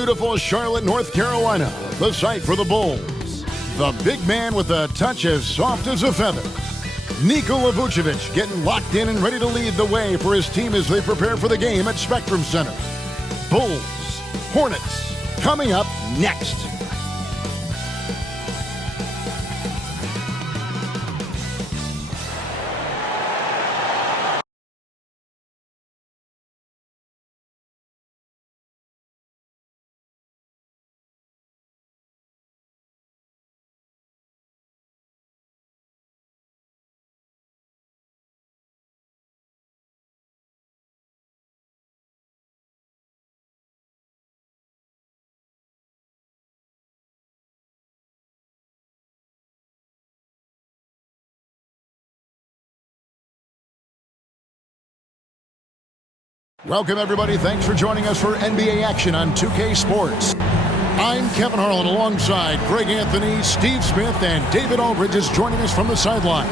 beautiful Charlotte, North Carolina, the site for the Bulls. The big man with a touch as soft as a feather. Nikola Vucevic getting locked in and ready to lead the way for his team as they prepare for the game at Spectrum Center. Bulls, Hornets, coming up next. Welcome, everybody. Thanks for joining us for NBA action on 2K Sports. I'm Kevin Harlan alongside Greg Anthony, Steve Smith, and David Aldridge is joining us from the sideline.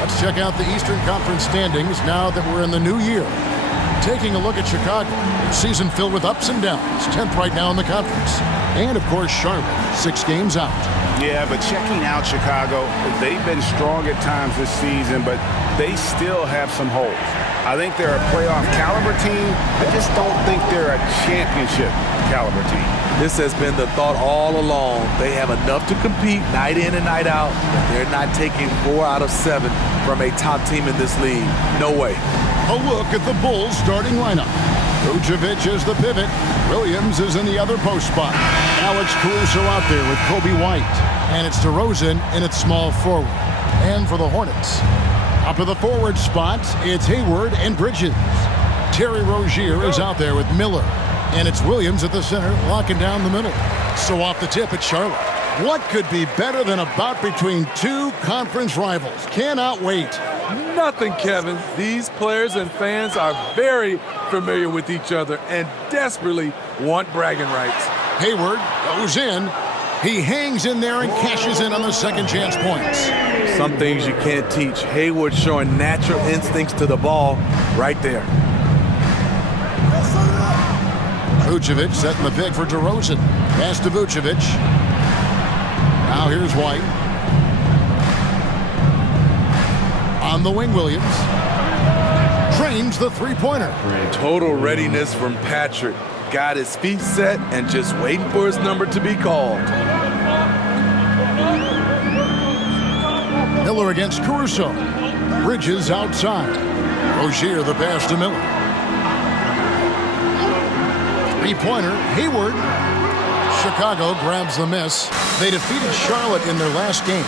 Let's check out the Eastern Conference standings now that we're in the new year. Taking a look at Chicago, a season filled with ups and downs, 10th right now in the conference. And, of course, Charlotte, 6 games out. Yeah, but checking out Chicago, they've been strong at times this season, but they still have some holes. I think they're a playoff caliber team. I just don't think they're a championship caliber team. This has been the thought all along. They have enough to compete night in and night out, but they're not taking 4 out of 7 from a top team in this league. No way. A look at the Bulls starting lineup. Vucevic is the pivot. Williams is in the other post spot. Alex Caruso out there with Kobe White. And it's DeRozan in its small forward. And for the Hornets, up to the forward spots, it's Hayward and Bridges. Terry Rozier is out there with Miller. And it's Williams at the center, locking down the middle. So off the tip at Charlotte. What could be better than a bout between two conference rivals? Cannot wait. Nothing, Kevin. These players and fans are very familiar with each other and desperately want bragging rights. Hayward goes in. He hangs in there and cashes in on the second chance points. Some things you can't teach. Hayward showing natural instincts to the ball right there. Vucevic setting the pick for DeRozan. Pass to Vucevic. Now here's White. On the wing, Williams. Trains the three-pointer. Total readiness from Patrick. Got his feet set and just waiting for his number to be called. Miller against Caruso. Bridges outside. Rozier the pass to Miller. Three-pointer, Hayward. Chicago grabs the miss. They defeated Charlotte in their last game.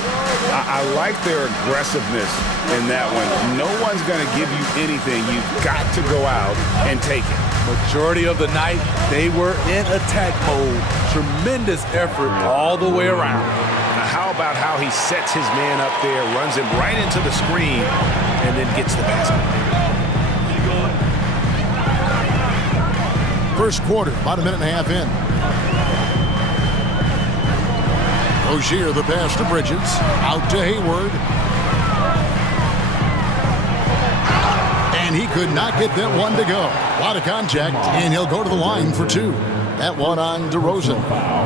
I like their aggressiveness in that one. No one's going to give you anything. You've got to go out and take it. Majority of the night, they were in attack mode. Tremendous effort all the way around. Now, how about how he sets his man up there, runs him right into the screen, and then gets the basket. First quarter, about a minute and a half in. Rozier the pass to Bridges. Out to Hayward. And he could not get that one to go. A lot of contact, and he'll go to the line for 2. That one on DeRozan.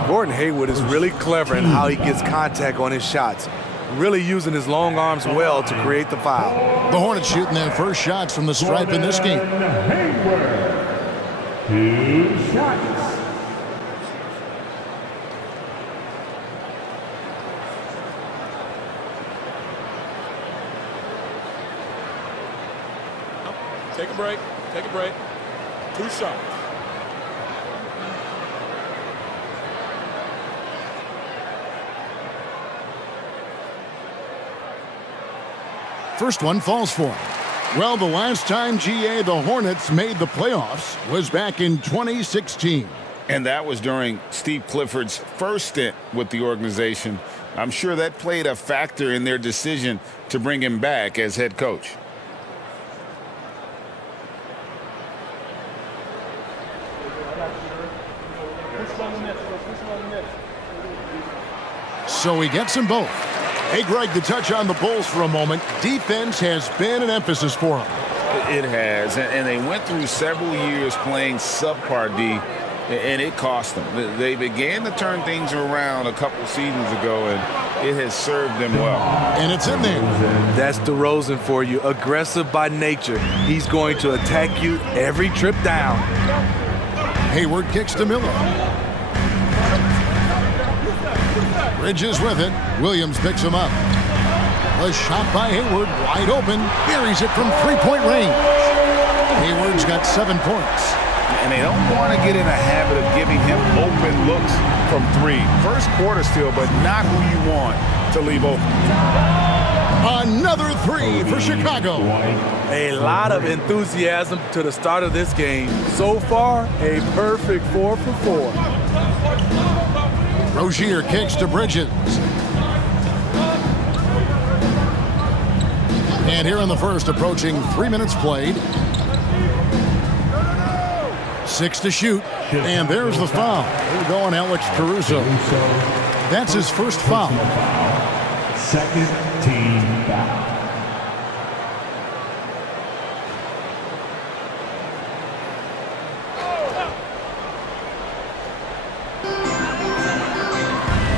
Gordon Hayward is really clever in how he gets contact on his shots. Really using his long arms well to create the foul. The Hornets shooting their first shots from the stripe in this game. Hayward. 2 shots. Take a break. Take a break. 2 shots. First one falls for him. Well, the last time GA the Hornets made the playoffs was back in 2016. And that was during Steve Clifford's first stint with the organization. I'm sure that played a factor in their decision to bring him back as head coach. So he gets them both. Hey, Greg, to touch on the Bulls for a moment, defense has been an emphasis for them. It has, and they went through several years playing subpar D. and it cost them. They began to turn things around a couple seasons ago, and it has served them well. And it's in there. That's DeRozan for you, aggressive by nature. He's going to attack you every trip down. Hayward kicks to Miller. Bridges with it. Williams picks him up. A shot by Hayward, wide open. Buries it from three-point range. Hayward's got 7 points. And they don't want to get in a habit of giving him open looks from three. First quarter still, but not who you want to leave open. Another three for Chicago. A lot of enthusiasm to the start of this game. So far, a perfect 4 for 4. Rozier kicks to Bridges. And here in the first, approaching 3 minutes played. 6 to shoot. And there's the foul. We're going Alex Caruso. That's his first foul. Second team foul.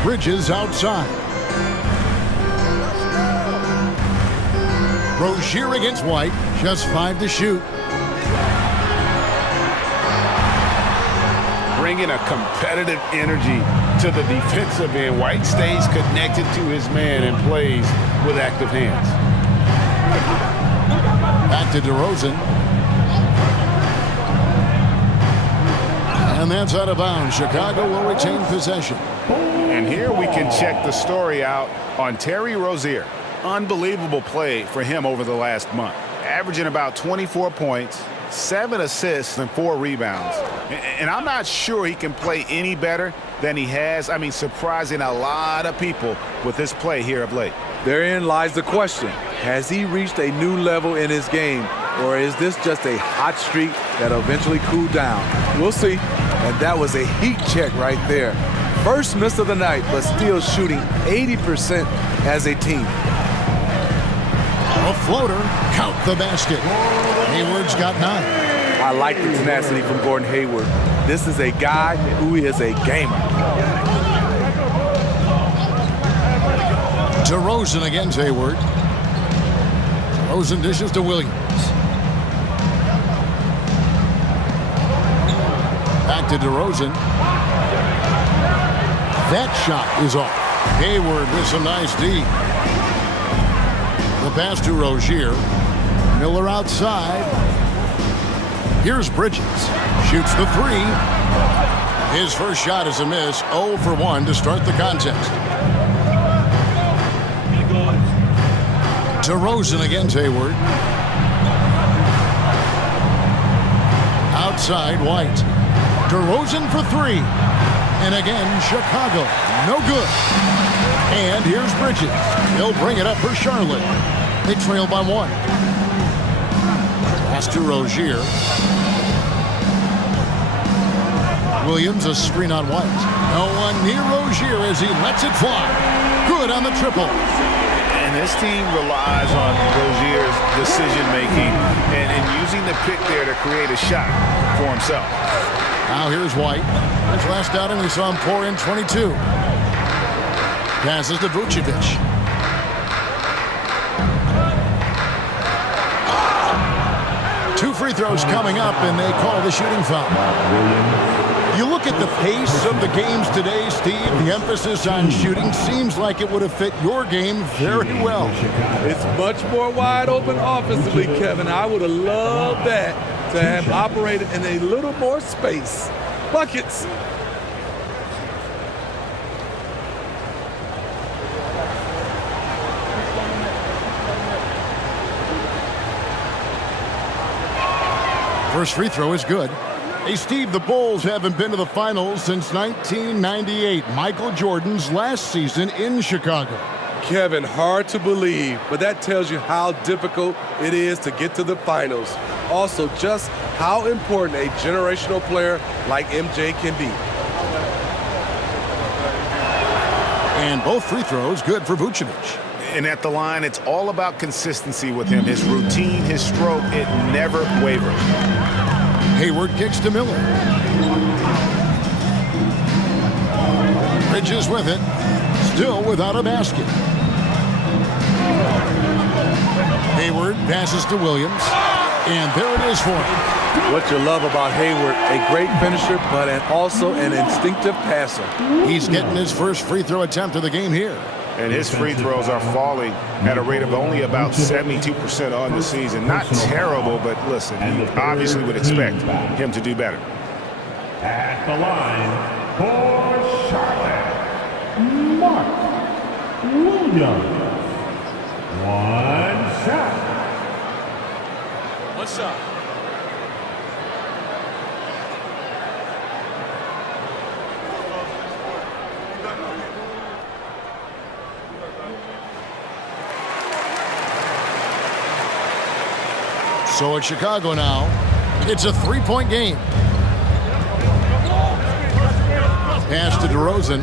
Bridges outside. Rozier against White. Just 5 to shoot. Bringing a competitive energy to the defensive end. White stays connected to his man and plays with active hands. Back to DeRozan. And that's out of bounds. Chicago will retain possession. And here we can check the story out on Terry Rozier. Unbelievable play for him over the last month. Averaging about 24 points, 7 assists, and 4 rebounds. And I'm not sure he can play any better than he has. I mean, surprising a lot of people with his play here of late. Therein lies the question. Has he reached a new level in his game, or is this just a hot streak that'll eventually cool down? We'll see. And that was a heat check right there. First miss of the night, but still shooting 80% as a team. A floater, count the basket. Hayward's got 9. I like the tenacity from Gordon Hayward. This is a guy who is a gamer. DeRozan against Hayward. DeRozan dishes to Williams. Back to DeRozan. That shot is off. Hayward with some nice D. The pass to Rozier. Miller outside. Here's Bridges. Shoots the 3. His first shot is a miss. 0 for 1 to start the contest. DeRozan against Hayward. Outside, White. DeRozan for 3. And again, Chicago. No good. And here's Bridges. He'll bring it up for Charlotte. They trail by 1. Pass to Rozier. Williams, a screen on White. No one near Rozier as he lets it fly. Good on the triple. And this team relies on Rozier's decision-making and using the pick there to create a shot for himself. Now here's White. His last outing, we saw him pour in 22. Passes to Vucevic. Two free throws coming up, and they call the shooting foul. You look at the pace of the games today, Steve, the emphasis on shooting seems like it would have fit your game very well. It's much more wide open offensively, Kevin. I would have loved that to have operated in a little more space. Buckets. First free throw is good. Hey, Steve, the Bulls haven't been to the finals since 1998, Michael Jordan's last season in Chicago. Kevin, hard to believe, but that tells you how difficult it is to get to the finals. Also, just how important a generational player like MJ can be. And both free throws good for Vucevic. And at the line, it's all about consistency with him. His routine, his stroke, it never wavers. Hayward kicks to Miller. Bridges with it. Still without a basket. Hayward passes to Williams. And there it is for him. What you love about Hayward, a great finisher, but also an instinctive passer. He's getting his first free throw attempt of the game here. And his free throws are falling at a rate of only about 72% on the season. Not terrible, but listen, you obviously would expect him to do better. At the line for Charlotte, Mark Williams. One shot. One shot. So it's Chicago now. It's a three-point game. Pass to DeRozan.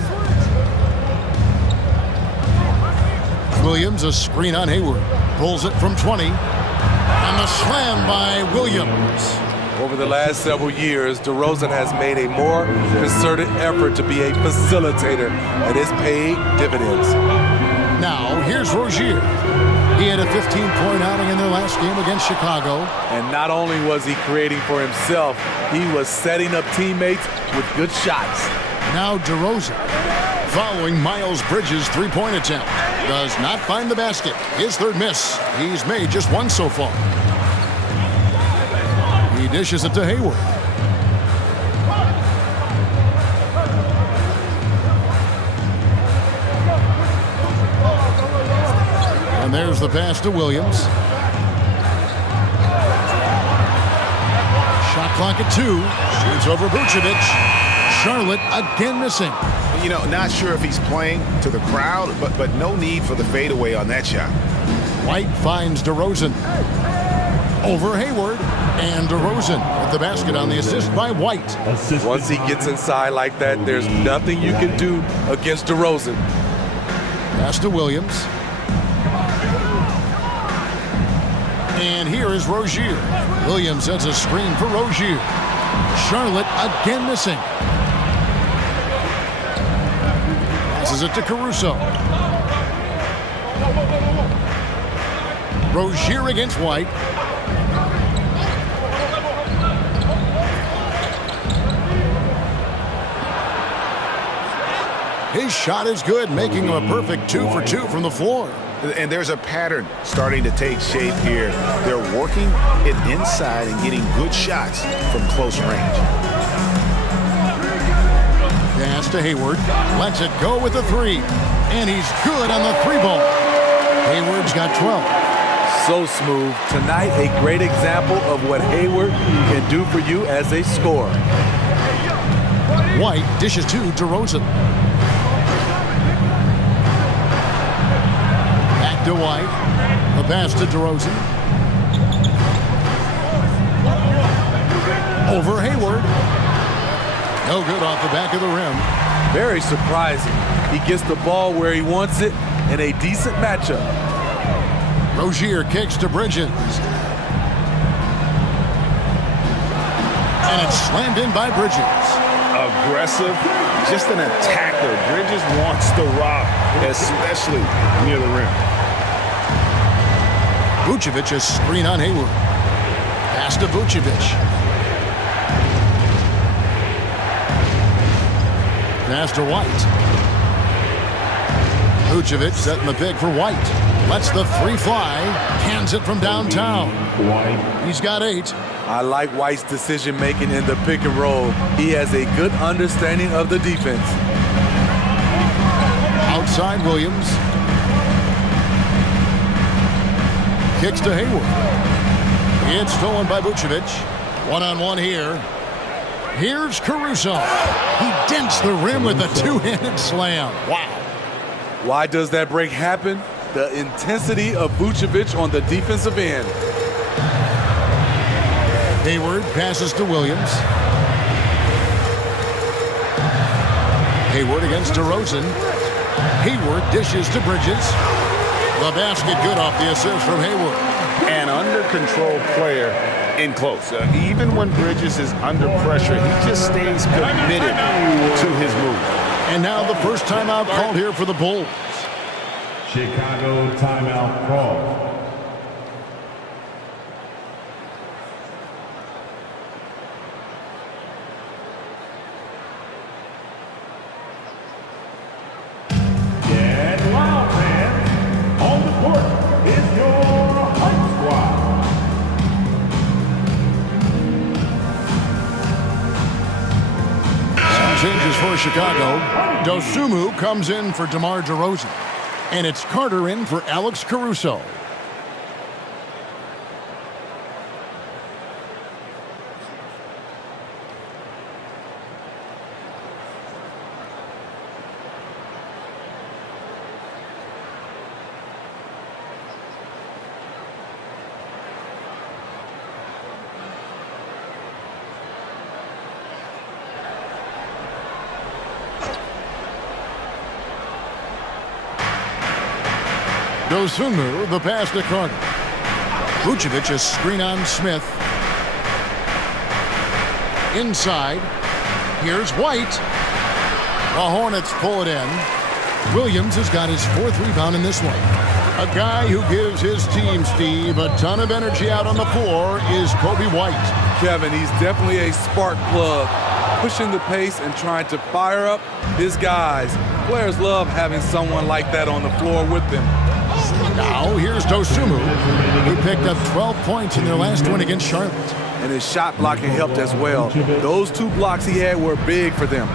Williams, a screen on Hayward. Pulls it from 20. And the slam by Williams. Over the last several years, DeRozan has made a more concerted effort to be a facilitator, and it's paid dividends. Now, here's Rozier. He had a 15-point outing in their last game against Chicago. And not only was he creating for himself, he was setting up teammates with good shots. Now DeRozan, following Miles Bridges' three-point attempt, does not find the basket. His third miss. He's made just one so far. He dishes it to Hayward. And there's the pass to Williams. Shot clock at 2. Shoots over Vucevic. Charlotte again missing. You know, not sure if he's playing to the crowd, but no need for the fadeaway on that shot. White finds DeRozan. Over Hayward. And DeRozan with the basket on the assist by White. Once he gets inside like that, there's nothing you can do against DeRozan. Pass to Williams. And here is Rozier. Williams sets a screen for Rozier. Charlotte again missing. Passes it to Caruso. Rozier against White. His shot is good, making him a perfect 2 for 2 from the floor. And there's a pattern starting to take shape here. They're working it inside and getting good shots from close range. Pass to Hayward. Lets it go with the 3. And he's good on the 3-ball. Hayward's got 12. So smooth. Tonight, a great example of what Hayward can do for you as a scorer. White dishes to DeRozan. Back to White. The pass to DeRozan. Over Hayward. No good off the back of the rim. Very surprising. He gets the ball where he wants it in a decent matchup. Rozier kicks to Bridges. And it's slammed in by Bridges. Aggressive, just an attacker. Bridges wants the rock, especially near the rim. Vucevic a screen on Hayward. Pass to Vucevic. Pass to White. Vucevic setting the pick for White. Lets the 3 fly. Cans it from downtown. He's got 8. I like White's decision-making in the pick and roll. He has a good understanding of the defense. Outside Williams. Kicks to Hayward. It's stolen by Vucevic. One-on-one here. Here's Caruso. He dents the rim with a 2-handed slam. Wow. Why does that break happen? The intensity of Vucevic on the defensive end. Hayward passes to Williams. Hayward against DeRozan. Hayward dishes to Bridges. The basket good off the assist from Hayward. An under-control player in close. Even when Bridges is under pressure, he just stays committed to his move. And now the first timeout called here for the Bulls. Chicago timeout call. And loud fans, on the court is your Hype Squad. Some changes for Chicago. Dosunmu comes in for DeMar DeRozan. And it's Carter in for Alex Caruso. Dosunmu, the pass to Carter. Vucevic is screen on Smith. Inside. Here's White. The Hornets pull it in. Williams has got his 4th rebound in this one. A guy who gives his team, Steve, a ton of energy out on the floor is Coby White. Kevin, he's definitely a spark plug, pushing the pace and trying to fire up his guys. Players love having someone like that on the floor with them. Now here's Dosunmu, who picked up 12 points in their last win against Charlotte. And his shot blocking helped as well. Those 2 blocks he had were big for them.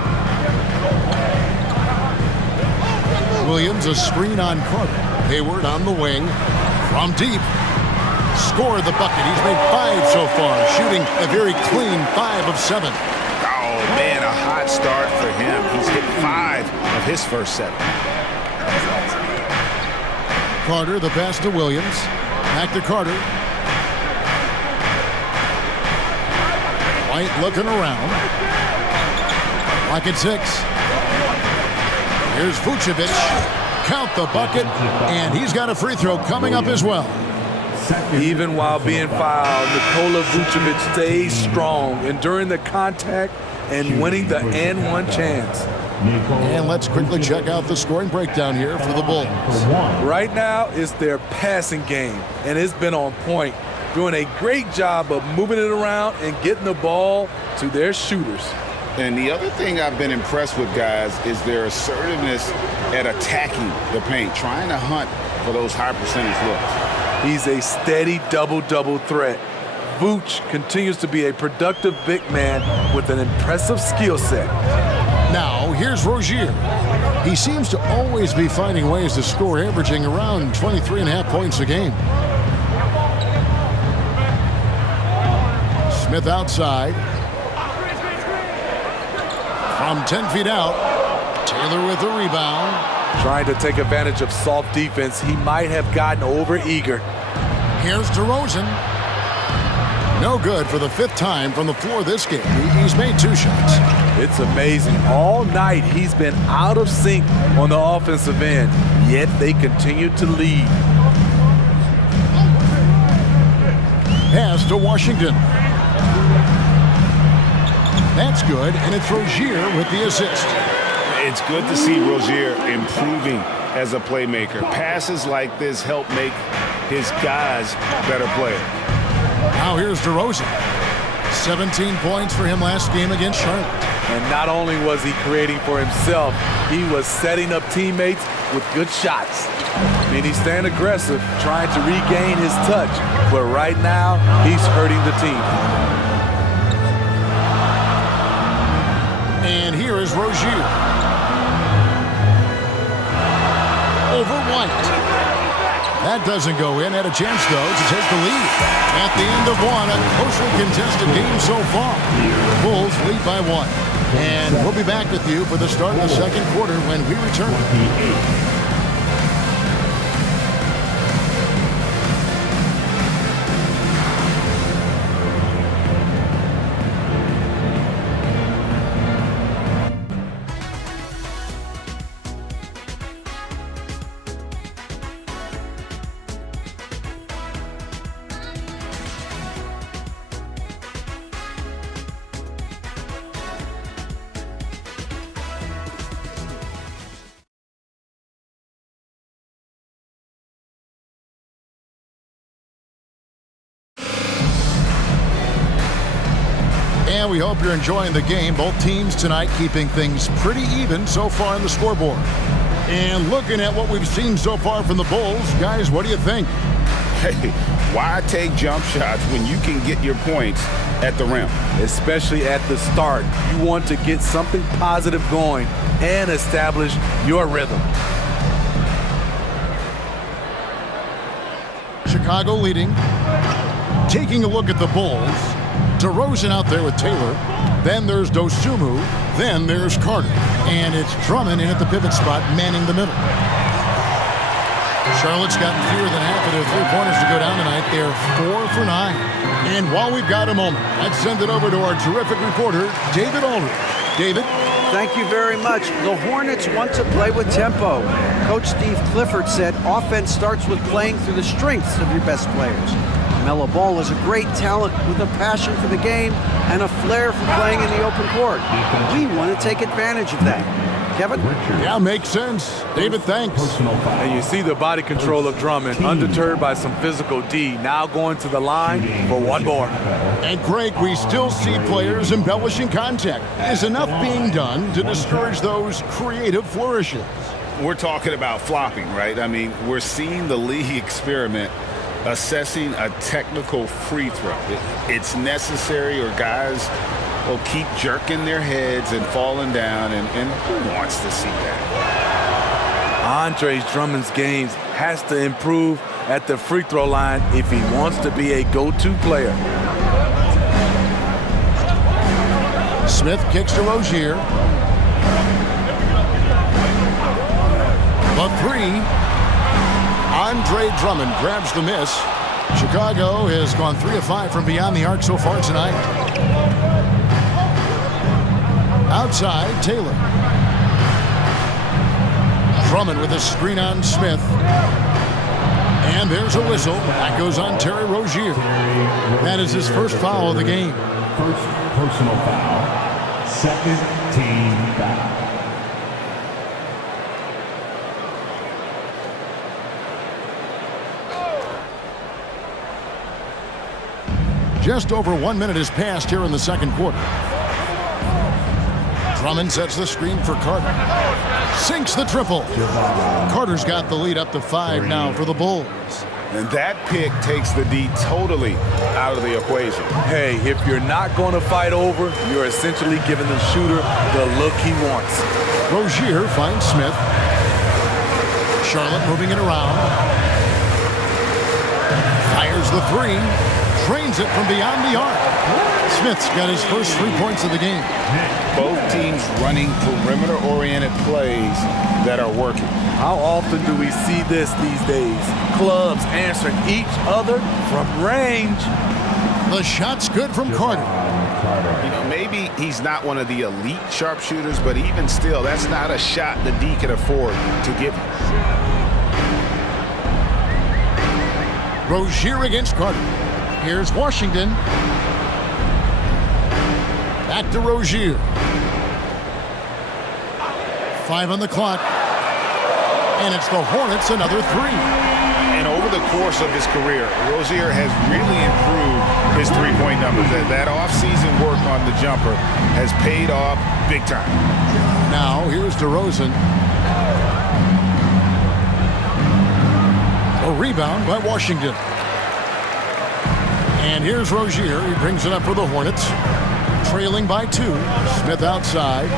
Williams a screen on Carter. Hayward on the wing. From deep. Score the bucket. He's made 5 so far, shooting a very clean 5 of 7. Oh, man, a hot start for him. He's hit 5 of his first 7. Carter, the pass to Williams. Back to Carter. White looking around. Lock at 6. Here's Vucevic. Count the bucket, and he's got a free throw coming up as well. Even while being fouled, Nikola Vucevic stays strong, enduring the contact and winning the and-one chance. And let's quickly check out the scoring breakdown here for the Bulls. Right now, it's their passing game, and it's been on point, doing a great job of moving it around and getting the ball to their shooters. And the other thing I've been impressed with, guys, is their assertiveness at attacking the paint, trying to hunt for those high percentage looks. He's a steady double-double threat. Vooch continues to be a productive big man with an impressive skill set. Now, here's Rozier. He seems to always be finding ways to score, averaging around 23.5 points a game. Smith outside. From 10 feet out, Taylor with the rebound. Trying to take advantage of soft defense, he might have gotten over-eager. Here's DeRozan. No good for the 5th time from the floor this game. He's made 2 shots. It's amazing. All night he's been out of sync on the offensive end, yet they continue to lead. Pass to Washington. That's good, and it's Rozier with the assist. It's good to see Rozier improving as a playmaker. Passes like this help make his guys better players. Now here's DeRozan. 17 points for him last game against Charlotte. And not only was he creating for himself, he was setting up teammates with good shots. I mean, he's staying aggressive, trying to regain his touch. But right now, he's hurting the team. And here is Rozier. Over White. That doesn't go in. Had a chance, though, to take the lead. At the end of one, a closely contested game so far. Bulls lead by 1. And we'll be back with you for the start of the second quarter when we return. And we hope you're enjoying the game. Both teams tonight keeping things pretty even so far on the scoreboard. And looking at what we've seen so far from the Bulls, guys, what do you think? Hey, why take jump shots when you can get your points at the rim? Especially at the start. You want to get something positive going and establish your rhythm. Chicago leading. Taking a look at the Bulls. DeRozan out there with Taylor. Then there's Dosunmu. Then there's Carter. And it's Drummond in at the pivot spot, manning the middle. Charlotte's gotten fewer than half of their three-pointers to go down tonight. They're 4 for 9. And while we've got a moment, let's send it over to our terrific reporter, David Aldridge. David? Thank you very much. The Hornets want to play with tempo. Coach Steve Clifford said offense starts with playing through the strengths of your best players. Melo Ball is a great talent with a passion for the game and a flair for playing in the open court. We want to take advantage of that. Kevin? Yeah, makes sense. David, thanks. And you see the body control of Drummond, undeterred by some physical D, now going to the line for one more. And Greg, we still see players embellishing contact. Is enough being done to discourage those creative flourishes? We're talking about flopping, right? I mean, we're seeing the league experiment assessing a technical free throw. It's necessary or guys will keep jerking their heads and falling down, and who wants to see that? Andre Drummond's games has to improve at the free throw line if he wants to be a go-to player. Smith kicks to Rozier. The three. Andre Drummond grabs the miss. Chicago has gone 3 of 5 from beyond the arc so far tonight. Outside, Taylor. Drummond with a screen on Smith. And there's a whistle. That goes on Terry Rozier. That is his first foul of the game. First personal foul. Second team foul. Just over 1 minute has passed here in the second quarter. Drummond sets the screen for Carter. Sinks the triple. Carter's got the lead up to 5 now for the Bulls. And that pick takes the D totally out of the equation. Hey, if you're not going to fight over, you're essentially giving the shooter the look he wants. Rozier finds Smith. Charlotte moving it around. Fires the three. Drains it from beyond the arc. Smith's got his first 3 points of the game. Both teams running perimeter-oriented plays that are working. How often do we see this these days? Clubs answering each other from range. The shot's good from Carter. You know, maybe he's not one of the elite sharpshooters, but even still, that's not a shot the D can afford to give him. Rozier against Carter. Here's Washington. Back to Rozier. 5 on the clock. And it's the Hornets, another 3. And over the course of his career, Rozier has really improved his three-point numbers. That off-season work on the jumper has paid off big time. Now, here's DeRozan. A rebound by Washington. And here's Rozier. He brings it up for the Hornets. Trailing by 2. Smith outside.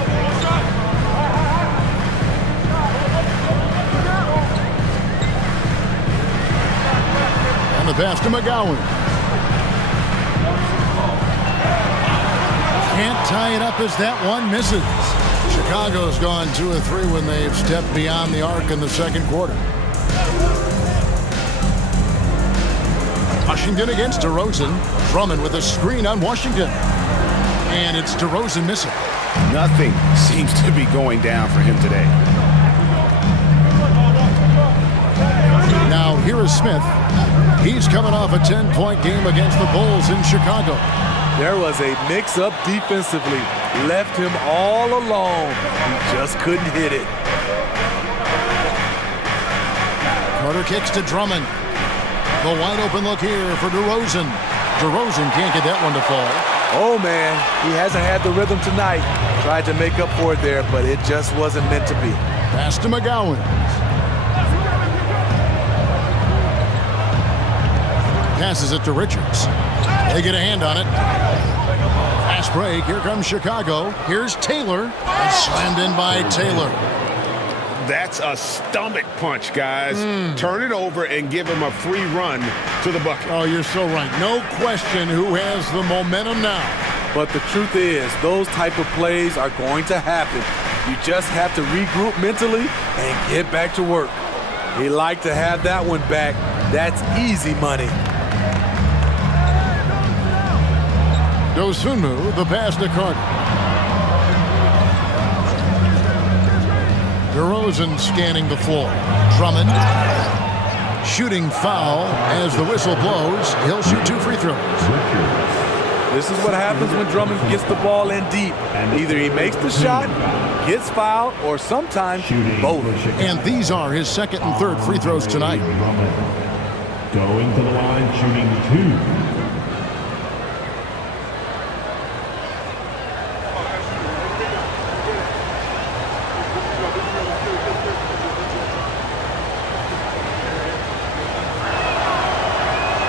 And the pass to McGowan. Can't tie it up as that one misses. Chicago's gone 2 of 3 when they've stepped beyond the arc in the second quarter. Washington against DeRozan. Drummond with a screen on Washington. And it's DeRozan missing. Nothing seems to be going down for him today. Now here is Smith. He's coming off a 10-point game against the Bulls in Chicago. There was a mix-up defensively. Left him all alone. He just couldn't hit it. Carter kicks to Drummond. The wide open look here for DeRozan. DeRozan can't get that one to fall. Oh, man, he hasn't had the rhythm tonight. Tried to make up for it there, but it just wasn't meant to be. Pass to McGowan. Passes it to Richards. They get a hand on it. Fast break. Here comes Chicago. Here's Taylor. And slammed in by Taylor. That's a stomach punch, guys. Turn it over and give him a free run to the bucket. Oh, you're so right. No question who has the momentum now. But the truth is, those type of plays are going to happen. You just have to regroup mentally and get back to work. He liked to have that one back. That's easy money. Dosunmu, the pass to Carter. DeRozan scanning the floor. Drummond. Shooting foul as the whistle blows. He'll shoot 2 free throws. This is what happens when Drummond gets the ball in deep. Either he makes the shot, gets fouled, or sometimes both. And these are his second and third free throws tonight. Going to the line, shooting 2.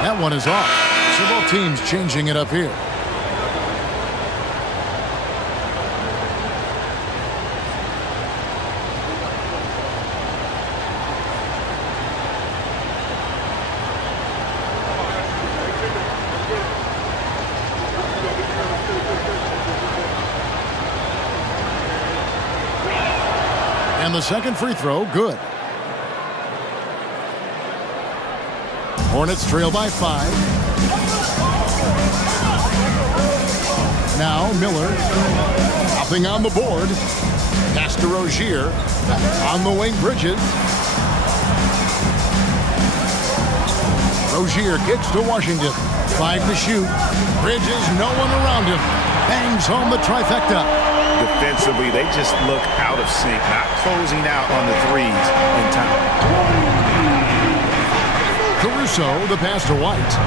That one is off. So both teams changing it up here. And the second free throw, good. Hornets trail by 5. Now Miller, hopping on the board. Pass to Rozier. On the wing, Bridges. Rozier kicks to Washington. 5 to shoot. Bridges, no one around him. Bangs home the trifecta. Defensively, they just look out of sync, not closing out on the threes in time. Caruso, the pass to White.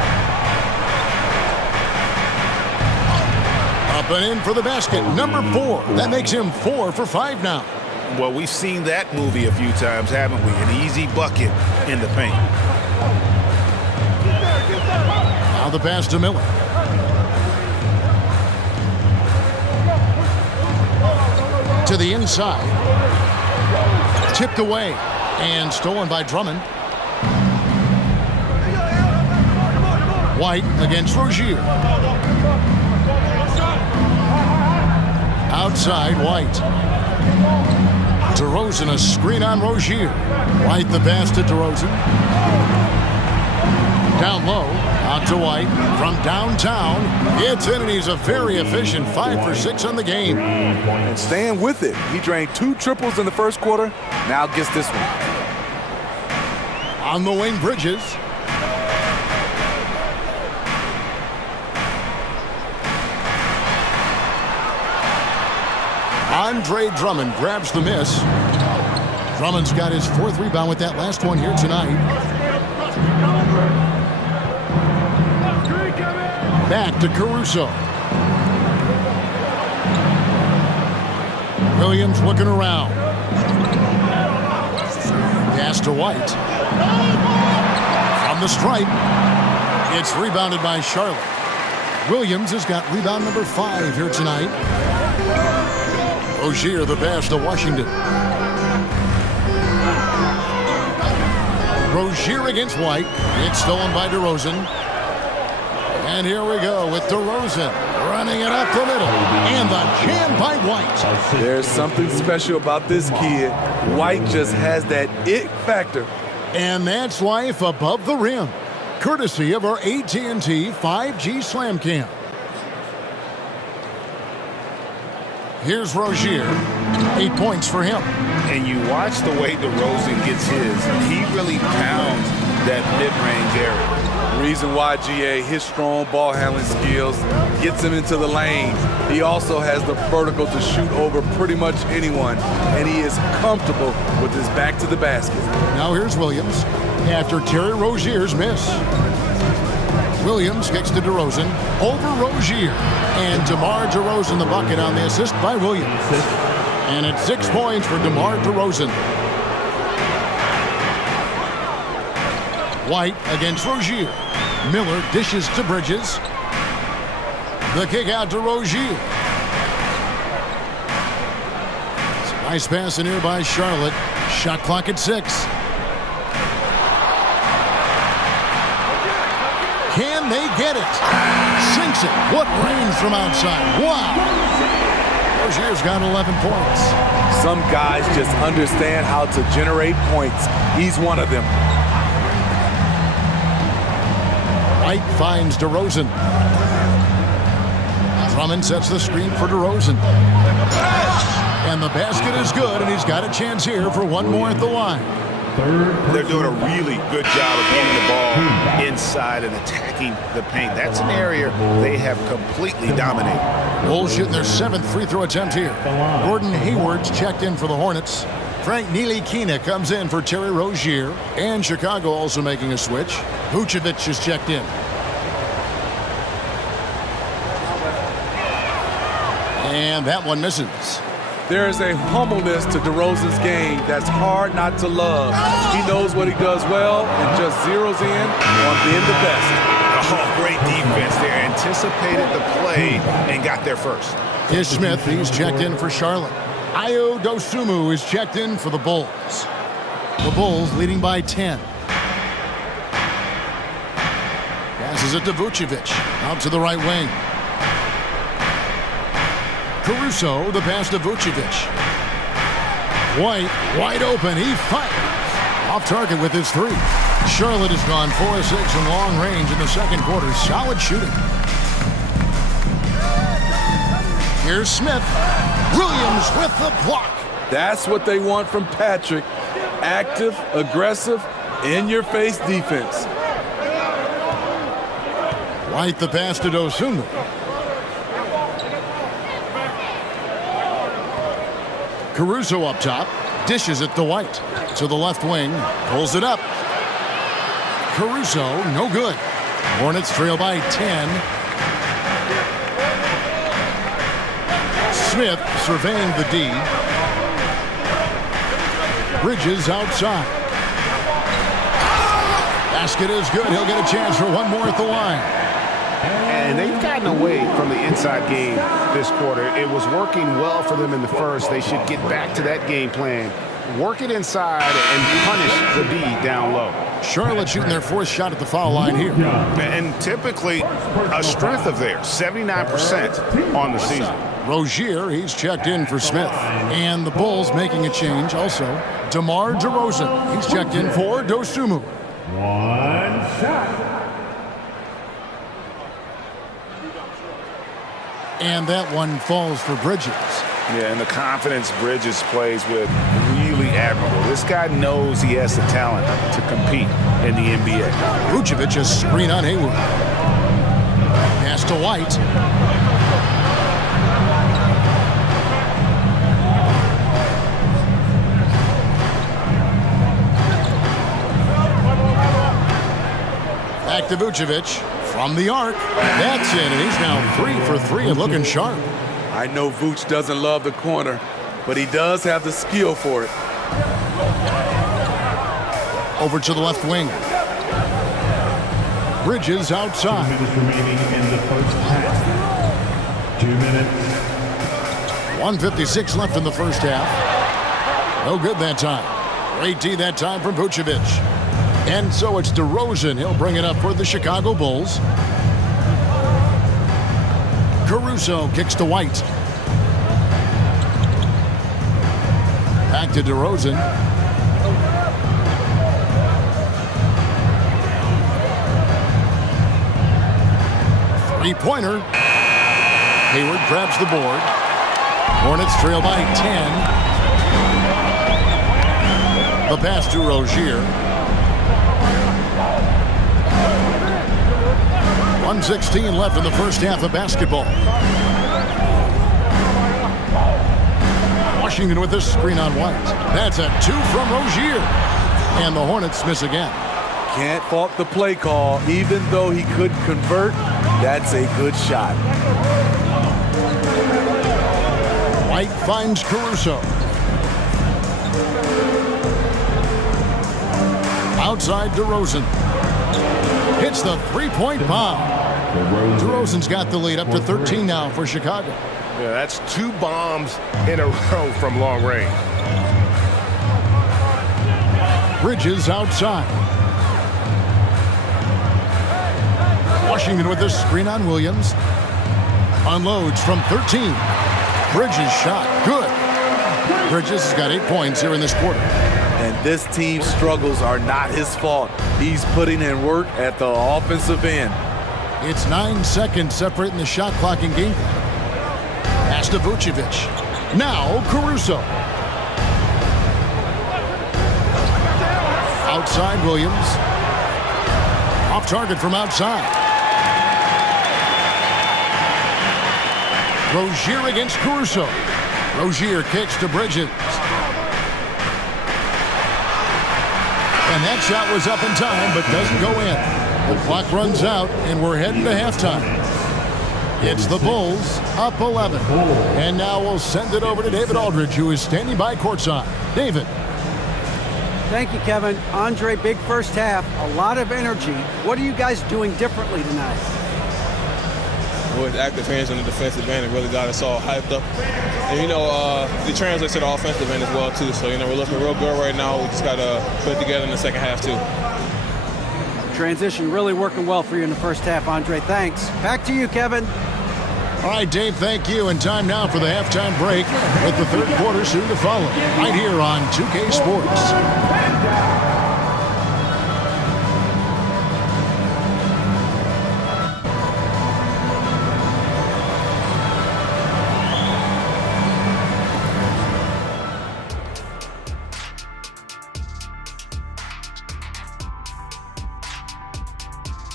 Up and in for the basket, number 4. That makes him 4 for 5 now. Well, we've seen that movie a few times, haven't we? An easy bucket in the paint. Now the pass to Miller. To the inside. Tipped away and stolen by Drummond. White against Rozier. Outside, White. DeRozan, a screen on Rozier. White the pass to DeRozan. Down low, out to White. From downtown, it's in, and he's a very efficient 5 for 6 on the game. And staying with it. He drained 2 triples in the first quarter. Now gets this one. On the wing, Bridges. Andre Drummond grabs the miss. Drummond's got his 4th rebound with that last one here tonight. Back to Caruso. Williams looking around. Pass to White. From the stripe. It's rebounded by Charlotte. Williams has got rebound number 5 here tonight. Rozier the pass to Washington. Rozier against White. It's stolen by DeRozan. And here we go with DeRozan running it up the middle. And the jam by White. There's something special about this kid. White just has that it factor. And that's life above the rim. Courtesy of our AT&T 5G Slam Cam. Here's Rozier. 8 points for him. And you watch the way DeRozan gets his. He really pounds that mid-range area. Reason why, GA, his strong ball handling skills gets him into the lane. He also has the vertical to shoot over pretty much anyone, and he is comfortable with his back to the basket. Now here's Williams after Terry Rozier's miss. Williams kicks to DeRozan. Over Rozier. And DeMar DeRozan the bucket on the assist by Williams. And it's 6 points for DeMar DeRozan. White against Rozier. Miller dishes to Bridges. The kick out to Rozier. Nice pass in here by Charlotte. Shot clock at 6. Can they get it? Sinks it. What range from outside. Wow. Rozier's got 11 points. Some guys just understand how to generate points. He's one of them. White finds DeRozan. Drummond sets the screen for DeRozan. And the basket is good, and he's got a chance here for one more at the line. They're doing a really good job of getting the ball inside and attacking the paint. That's an area they have completely dominated. Bulls shooting their 7th free throw attempt here. Gordon Hayward's checked in for the Hornets. Frank Ntilikina comes in for Terry Rozier. And Chicago also making a switch. Vucevic is checked in. And that one misses. There is a humbleness to DeRozan's game that's hard not to love. He knows what he does well and just zeroes in on being the best. Oh, great defense there. Anticipated the play and got there first. Ish Smith, he's checked in for Charlotte. Ayo Dosunmu is checked in for the Bulls. The Bulls leading by 10. Passes it to Vucevic. Out to the right wing. Caruso, the pass to Vucevic. White, wide open. He fires. Off target with his 3. Charlotte has gone 4-6 from long range in the second quarter. Solid shooting. Here's Smith. Williams with the block. That's what they want from Patrick. Active, aggressive, in-your-face defense. White the pass to Dosunmu. Caruso up top. Dishes it to White. To the left wing. Pulls it up. Caruso, no good. Hornets trail by 10. Smith surveying the D. Bridges outside. Basket is good. He'll get a chance for one more at the line. And they've gotten away from the inside game this quarter. It was working well for them in the first. They should get back to that game plan. Work it inside and punish the D down low. Charlotte shooting their 4th shot at the foul line here. And typically a strength of theirs, 79% on the season. Rozier, he's checked in for Smith. And the Bulls making a change also. DeMar DeRozan, he's checked in for Dosunmu. One shot. And that one falls for Bridges. Yeah, and the confidence Bridges plays with, really admirable. This guy knows he has the talent to compete in the NBA. Vucevic a screen on Hayward. Pass to White. Back to Vucevic. From the arc. That's it, and he's now 3 for 3 and looking sharp. I know Vooch doesn't love the corner, but he does have the skill for it. Over to the left wing. Bridges 2 outside. minutes remaining in the first half. 2 minutes. 1:56 left in the first half. No good that time. Great D that time from Vucevic. And so it's DeRozan. He'll bring it up for the Chicago Bulls. Caruso kicks to White. Back to DeRozan. Three-pointer. Hayward grabs the board. Hornets trail by 10. The pass to Rozier. 1:16 left in the first half of basketball. Washington with this screen on White. That's a 2 from Rozier. And the Hornets miss again. Can't fault the play call. Even though he couldn't convert, that's a good shot. White finds Caruso. Outside DeRozan. Hits the three-point bomb. DeRozan's got the lead up to 13 now for Chicago. Yeah, that's 2 bombs in a row from long range. Bridges outside. Washington with the screen on Williams. Unloads from 13. Bridges shot. Good. Bridges has got 8 points here in this quarter. And this team's struggles are not his fault. He's putting in work at the offensive end. It's 9 seconds separating the shot clock and game clock. Pass to Vucevic. Now Caruso. Outside Williams. Off target from outside. Rozier against Caruso. Rozier kicks to Bridges. And that shot was up in time, but doesn't go in. The clock runs out, and we're heading to halftime. It's the Bulls up 11. And now we'll send it over to David Aldridge, who is standing by courtside. David. Thank you, Kevin. Andre, big first half, a lot of energy. What are you guys doing differently tonight? With active hands on the defensive end, it really got us all hyped up. And, it translates to the offensive end as well, too. So, we're looking real good right now. We just got to put it together in the second half, too. Transition really working well for you in the first half, Andre. Thanks. Back to you, Kevin. All right, Dave, thank you. And time now for the halftime break with the third quarter soon to follow. Right here on 2K Sports.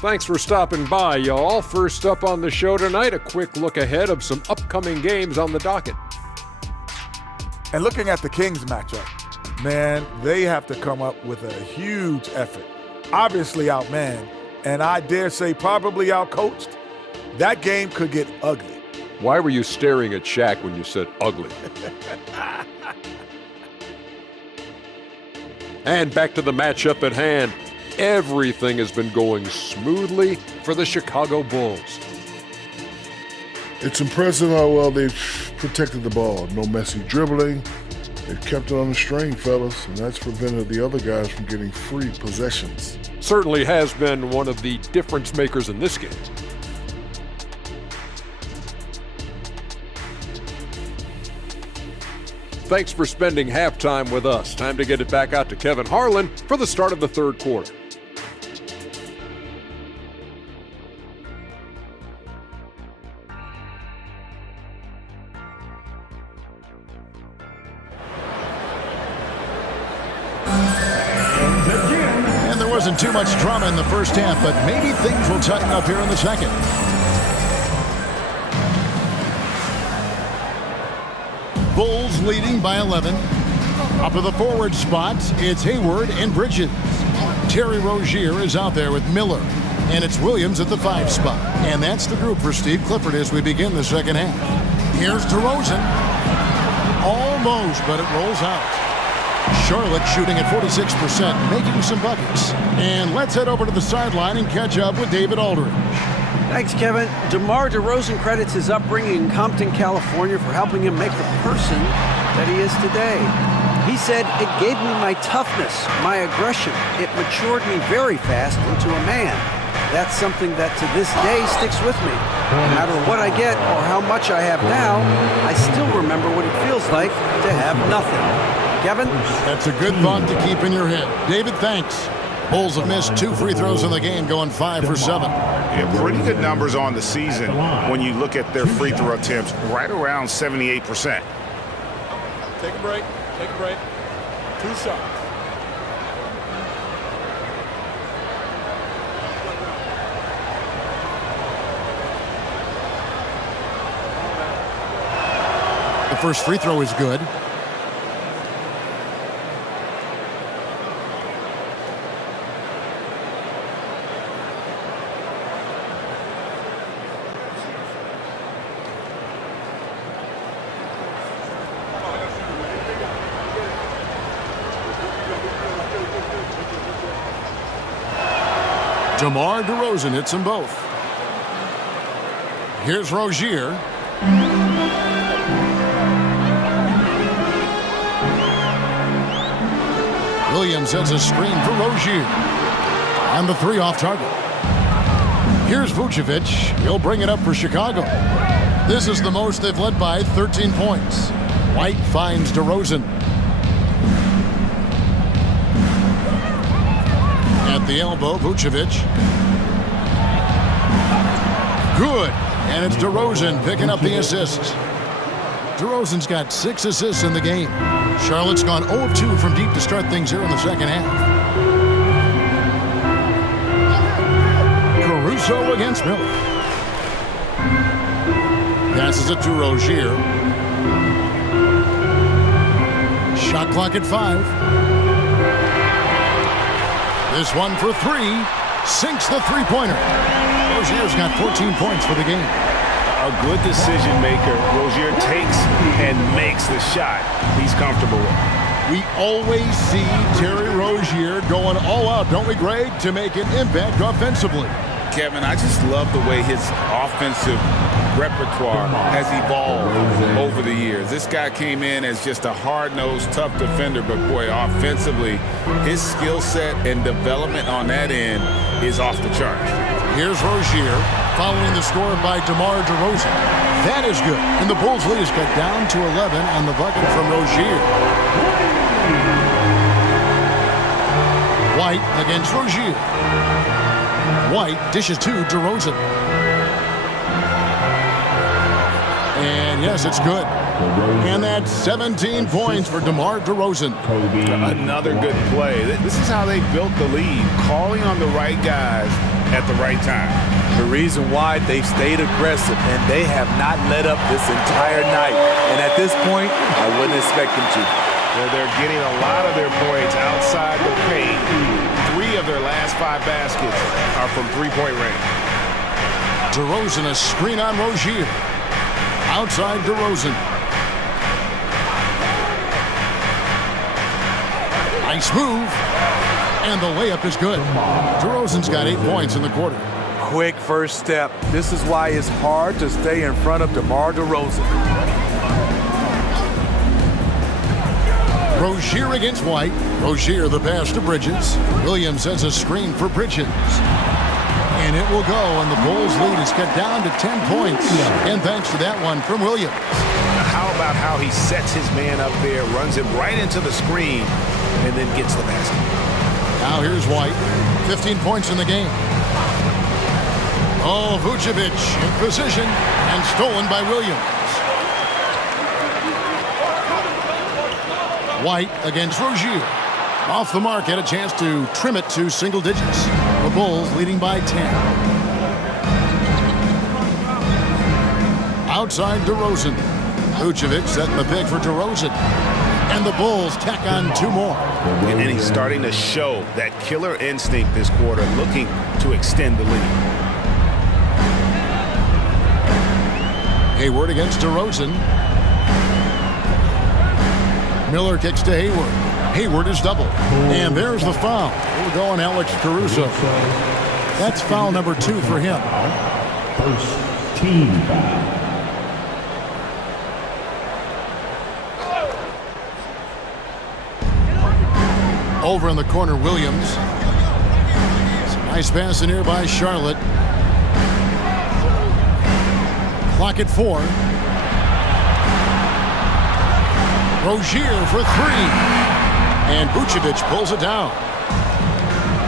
Thanks for stopping by, y'all. First up on the show tonight, a quick look ahead of some upcoming games on the docket. And looking at the Kings matchup, man, they have to come up with a huge effort. Obviously outmanned, and I dare say probably outcoached. That game could get ugly. Why were you staring at Shaq when you said ugly? And back to the matchup at hand. Everything has been going smoothly for the Chicago Bulls. It's impressive how well they've protected the ball. No messy dribbling. They've kept it on the string, fellas, and that's prevented the other guys from getting free possessions. Certainly has been one of the difference makers in this game. Thanks for spending halftime with us. Time to get it back out to Kevin Harlan for the start of the third quarter. And there wasn't too much drama in the first half, but maybe things will tighten up here in the second. Bulls leading by 11. Up to the forward spots, it's Hayward and Bridges. Terry Rozier is out there with Miller. And it's Williams at the 5 spot. And that's the group for Steve Clifford as we begin the second half. Here's DeRozan. Almost, but it rolls out. Charlotte shooting at 46%, making some buckets. And let's head over to the sideline and catch up with David Aldridge. Thanks, Kevin. DeMar DeRozan credits his upbringing in Compton, California for helping him make the person that he is today. He said, "It gave me my toughness, my aggression. It matured me very fast into a man. That's something that to this day sticks with me. No matter what I get or how much I have now, I still remember what it feels like to have nothing." Kevin? That's a good thought to keep in your head. David, thanks. Bulls have missed 2 free throws in the game, going 5 for 7. Yeah, pretty good numbers on the season when you look at their free throw attempts, right around 78%. Take a break. Take a break. 2 shots. The first free throw is good. DeMar DeRozan hits them both. Here's Rozier. Williams sets a screen for Rozier. And the three off target. Here's Vucevic. He'll bring it up for Chicago. This is the most they've led by 13 points. White finds DeRozan. At the elbow, Vucevic. Good. And it's DeRozan picking up the assists. DeRozan's got 6 assists in the game. Charlotte's gone 0 of 2 from deep to start things here in the second half. Caruso against Miller. Passes it to Rozier. Shot clock at 5. This one for 3. Sinks the three-pointer. Rozier's got 14 points for the game. A good decision maker. Rozier takes and makes the shot he's comfortable with. We always see Terry Rozier going all out, don't we, Greg, to make an impact offensively. Kevin, I just love the way his offensive repertoire has evolved over the years. This guy came in as just a hard-nosed, tough defender, but boy, offensively, his skill set and development on that end is off the chart. Here's Rozier, following the score by DeMar DeRozan. That is good, and the Bulls lead is cut down to 11 on the bucket from Rozier. White against Rozier. White dishes to DeRozan. And yes, it's good. And that's 17 points for DeMar DeRozan. Another good play. This is how they built the lead, calling on the right guys at the right time. The reason why they've stayed aggressive, and they have not let up this entire night. And at this point, I wouldn't expect them to. Well, they're getting a lot of their points outside the paint. 3 of their last 5 baskets are from three-point range. DeRozan, a screen on Rozier. Outside DeRozan. Nice move. And the layup is good. DeRozan's got 8 points in the quarter. Quick first step. This is why it's hard to stay in front of DeMar DeRozan. Rozier against White. Rozier the pass to Bridges. Williams has a screen for Bridges. And it will go, and the Bulls lead is cut down to 10 points. And thanks to that one from Williams. How about how he sets his man up there, runs him right into the screen, and then gets the basket. Now here's White. 15 points in the game. Oh, Vucevic in position and stolen by Williams. White against Rozier. Off the mark, had a chance to trim it to single digits. The Bulls leading by 10. Outside DeRozan. Vucevic setting the pick for DeRozan. And the Bulls tack on 2 more. And he's starting to show that killer instinct this quarter, looking to extend the lead. Hayward against DeRozan. Miller kicks to Hayward. Hayward is doubled. And there's the foul. We're going Alex Caruso. That's foul number 2 for him. First team foul. Over in the corner, Williams. Some nice pass in here by Charlotte. Clock at 4. Rozier for 3. And Vucevic pulls it down.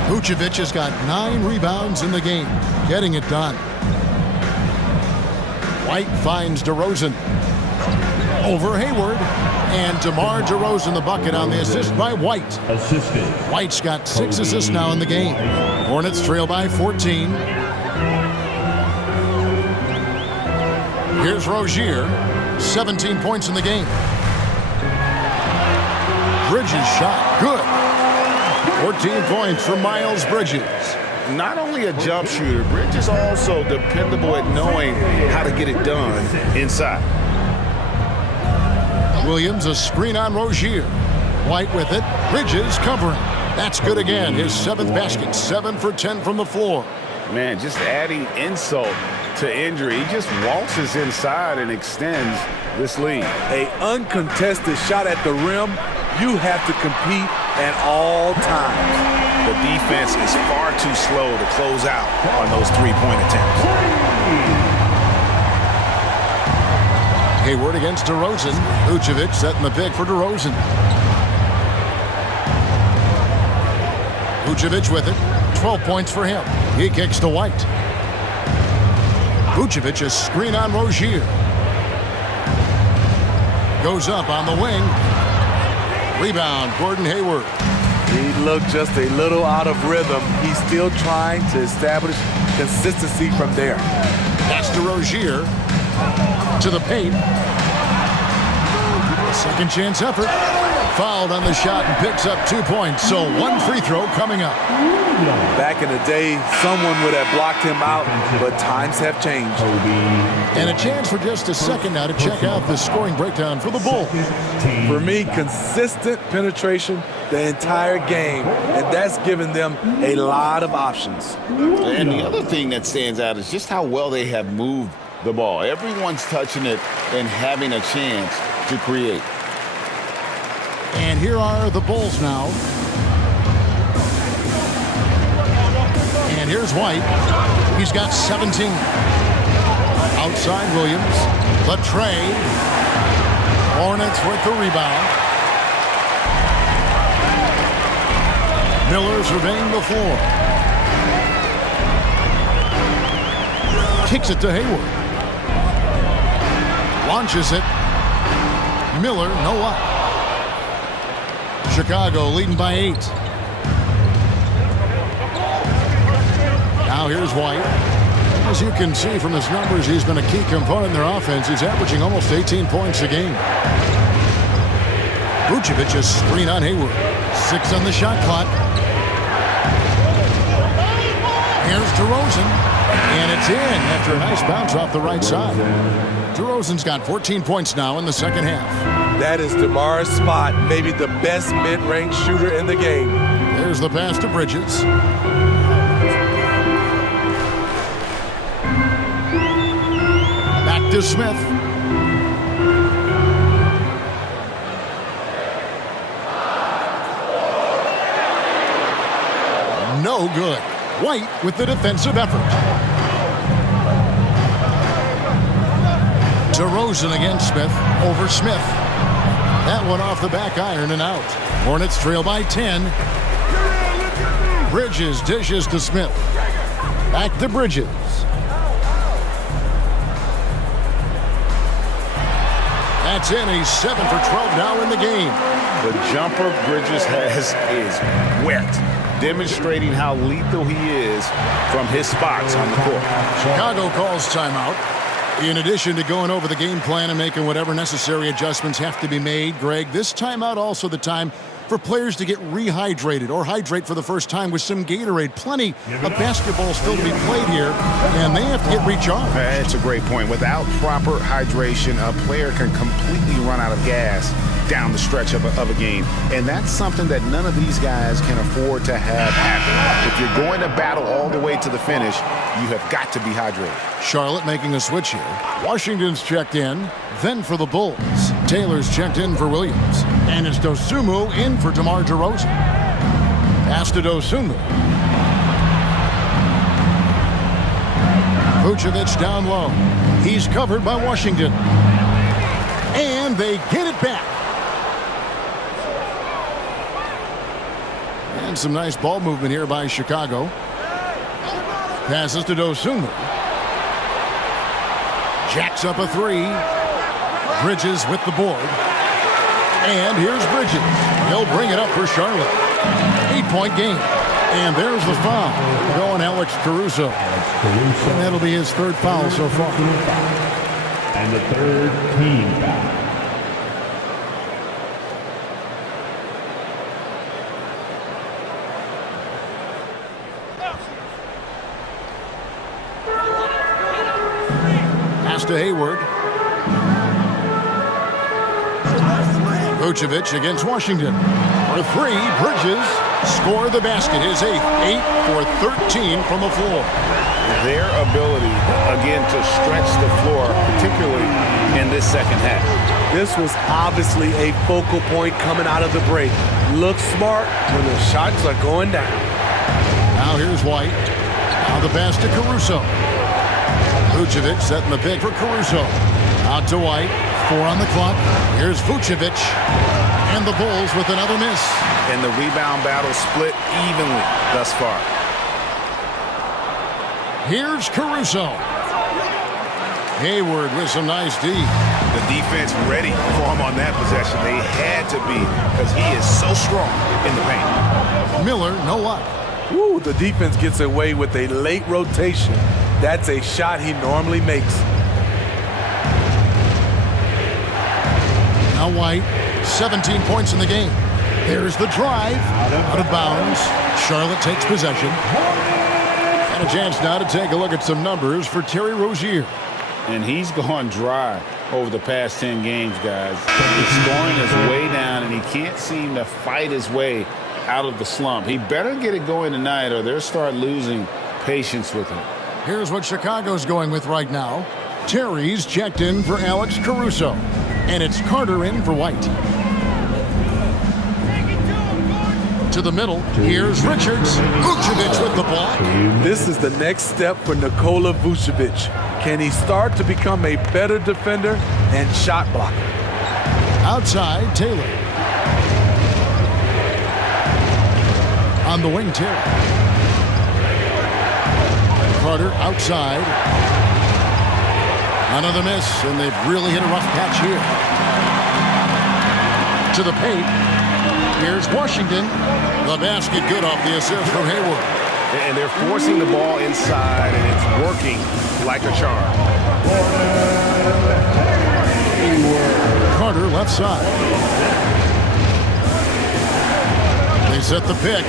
Vucevic has got 9 rebounds in the game, getting it done. White finds DeRozan. Over Hayward. And DeMar DeRozan the bucket on the assist by White. Assisted. White's got 6 assists now in the game. Hornets trail by 14. Here's Rozier. 17 points in the game. Bridges shot. Good. 14 points for Miles Bridges. Not only a jump shooter, Bridges also dependable at knowing how to get it done inside. Williams, a screen on Rozier. White with it. Bridges covering. That's good again. His 7th basket, 7 for 10 from the floor. Man, just adding insult to injury. He just waltzes inside and extends this lead. An uncontested shot at the rim, you have to compete at all times. The defense is far too slow to close out on those three-point attempts. Hayward against DeRozan. Vucevic setting the pick for DeRozan. Vucevic with it. 12 points for him. He kicks to White. Vucevic a screen on Rozier. Goes up on the wing. Rebound, Gordon Hayward. He looked just a little out of rhythm. He's still trying to establish consistency from there. Pass to Rozier. To the paint. Second chance effort. Fouled on the shot and picks up 2 points. So 1 free throw coming up. Back in the day, someone would have blocked him out, but times have changed. And a chance for just a second now to check out the scoring breakdown for the Bulls. For me, consistent penetration the entire game, and that's given them a lot of options. And the other thing that stands out is just how well they have moved the ball. Everyone's touching it and having a chance to create. And here are the Bulls now. And here's White. He's got 17. Outside Williams. The trade. Hornets with the rebound. Miller surveying the floor. Kicks it to Hayward. Launches it. Miller, no up. Chicago leading by 8. Now here's White. As you can see from his numbers, he's been a key component in their offense. He's averaging almost 18 points a game. Vucevic a screen on Hayward. 6 on the shot clock. Here's DeRozan. And it's in after a nice bounce off the right side. DeRozan's got 14 points now in the second half. That is DeMar's spot, maybe the best mid-range shooter in the game. There's the pass to Bridges. Back to Smith. No good. White with the defensive effort. DeRozan against Smith. Over Smith. That one off the back iron and out. Hornets trail by 10. Bridges dishes to Smith. Back to Bridges. That's in. He's 7 for 12 now in the game. The jumper Bridges has is wet, demonstrating how lethal he is from his spots on the court. Chicago calls timeout. In addition to going over the game plan and making whatever necessary adjustments have to be made, Greg, this timeout also the time for players to get rehydrated or hydrate for the first time with some Gatorade. Plenty of basketball still to be played here, and they have to get recharged. That's a great point. Without proper hydration, a player can completely run out of gas down the stretch of a game. And that's something that none of these guys can afford to have happen. If you're going to battle all the way to the finish, you have got to be hydrated. Charlotte making a switch here. Washington's checked in, then for the Bulls. Taylor's checked in for Williams. And it's Dosunmu in for DeMar DeRozan. Pass to Dosunmu. Vucevic down low. He's covered by Washington. And they get it back. And some nice ball movement here by Chicago. Passes to Dosunmu. Jacks up a 3. Bridges with the board. And here's Bridges. He'll bring it up for Charlotte. 8-point game. And there's the foul. Going Alex Caruso. And that'll be his 3rd foul so far. And the 3rd team foul. To Hayward. Vucevic against Washington. For three, Bridges score the basket. His eighth, 8 for 13 from the floor. Their ability, again, to stretch the floor, particularly in this second half. This was obviously a focal point coming out of the break. Look smart when the shots are going down. Now here's White. Now the pass to Caruso. Vucevic setting the pick for Caruso. Out to White. 4 on the clock. Here's Vucevic. And the Bulls with another miss. And the rebound battle split evenly thus far. Here's Caruso. Hayward with some nice D. The defense ready for him on that possession. They had to be because he is so strong in the paint. Miller, no luck. Woo, the defense gets away with a late rotation. That's a shot he normally makes. Now White, 17 points in the game. There's the drive, out of bounds. Charlotte takes possession. And a chance now to take a look at some numbers for Terry Rozier. And he's gone dry over the past 10 games, guys. His scoring is way down, and he can't seem to fight his way out of the slump. He better get it going tonight, or they'll start losing patience with him. Here's what Chicago's going with right now. Terry's checked in for Alex Caruso. And it's Carter in for White. To the middle, here's Richards. Vucevic with the block. This is the next step for Nikola Vucevic. Can he start to become a better defender and shot blocker? Outside, Taylor. On the wing, Taylor. Carter outside. Another miss, and they've really hit a rough patch here. To the paint. Here's Washington. The basket good off the assist from Hayward. And they're forcing the ball inside, and it's working like a charm. Carter left side. They set the pick.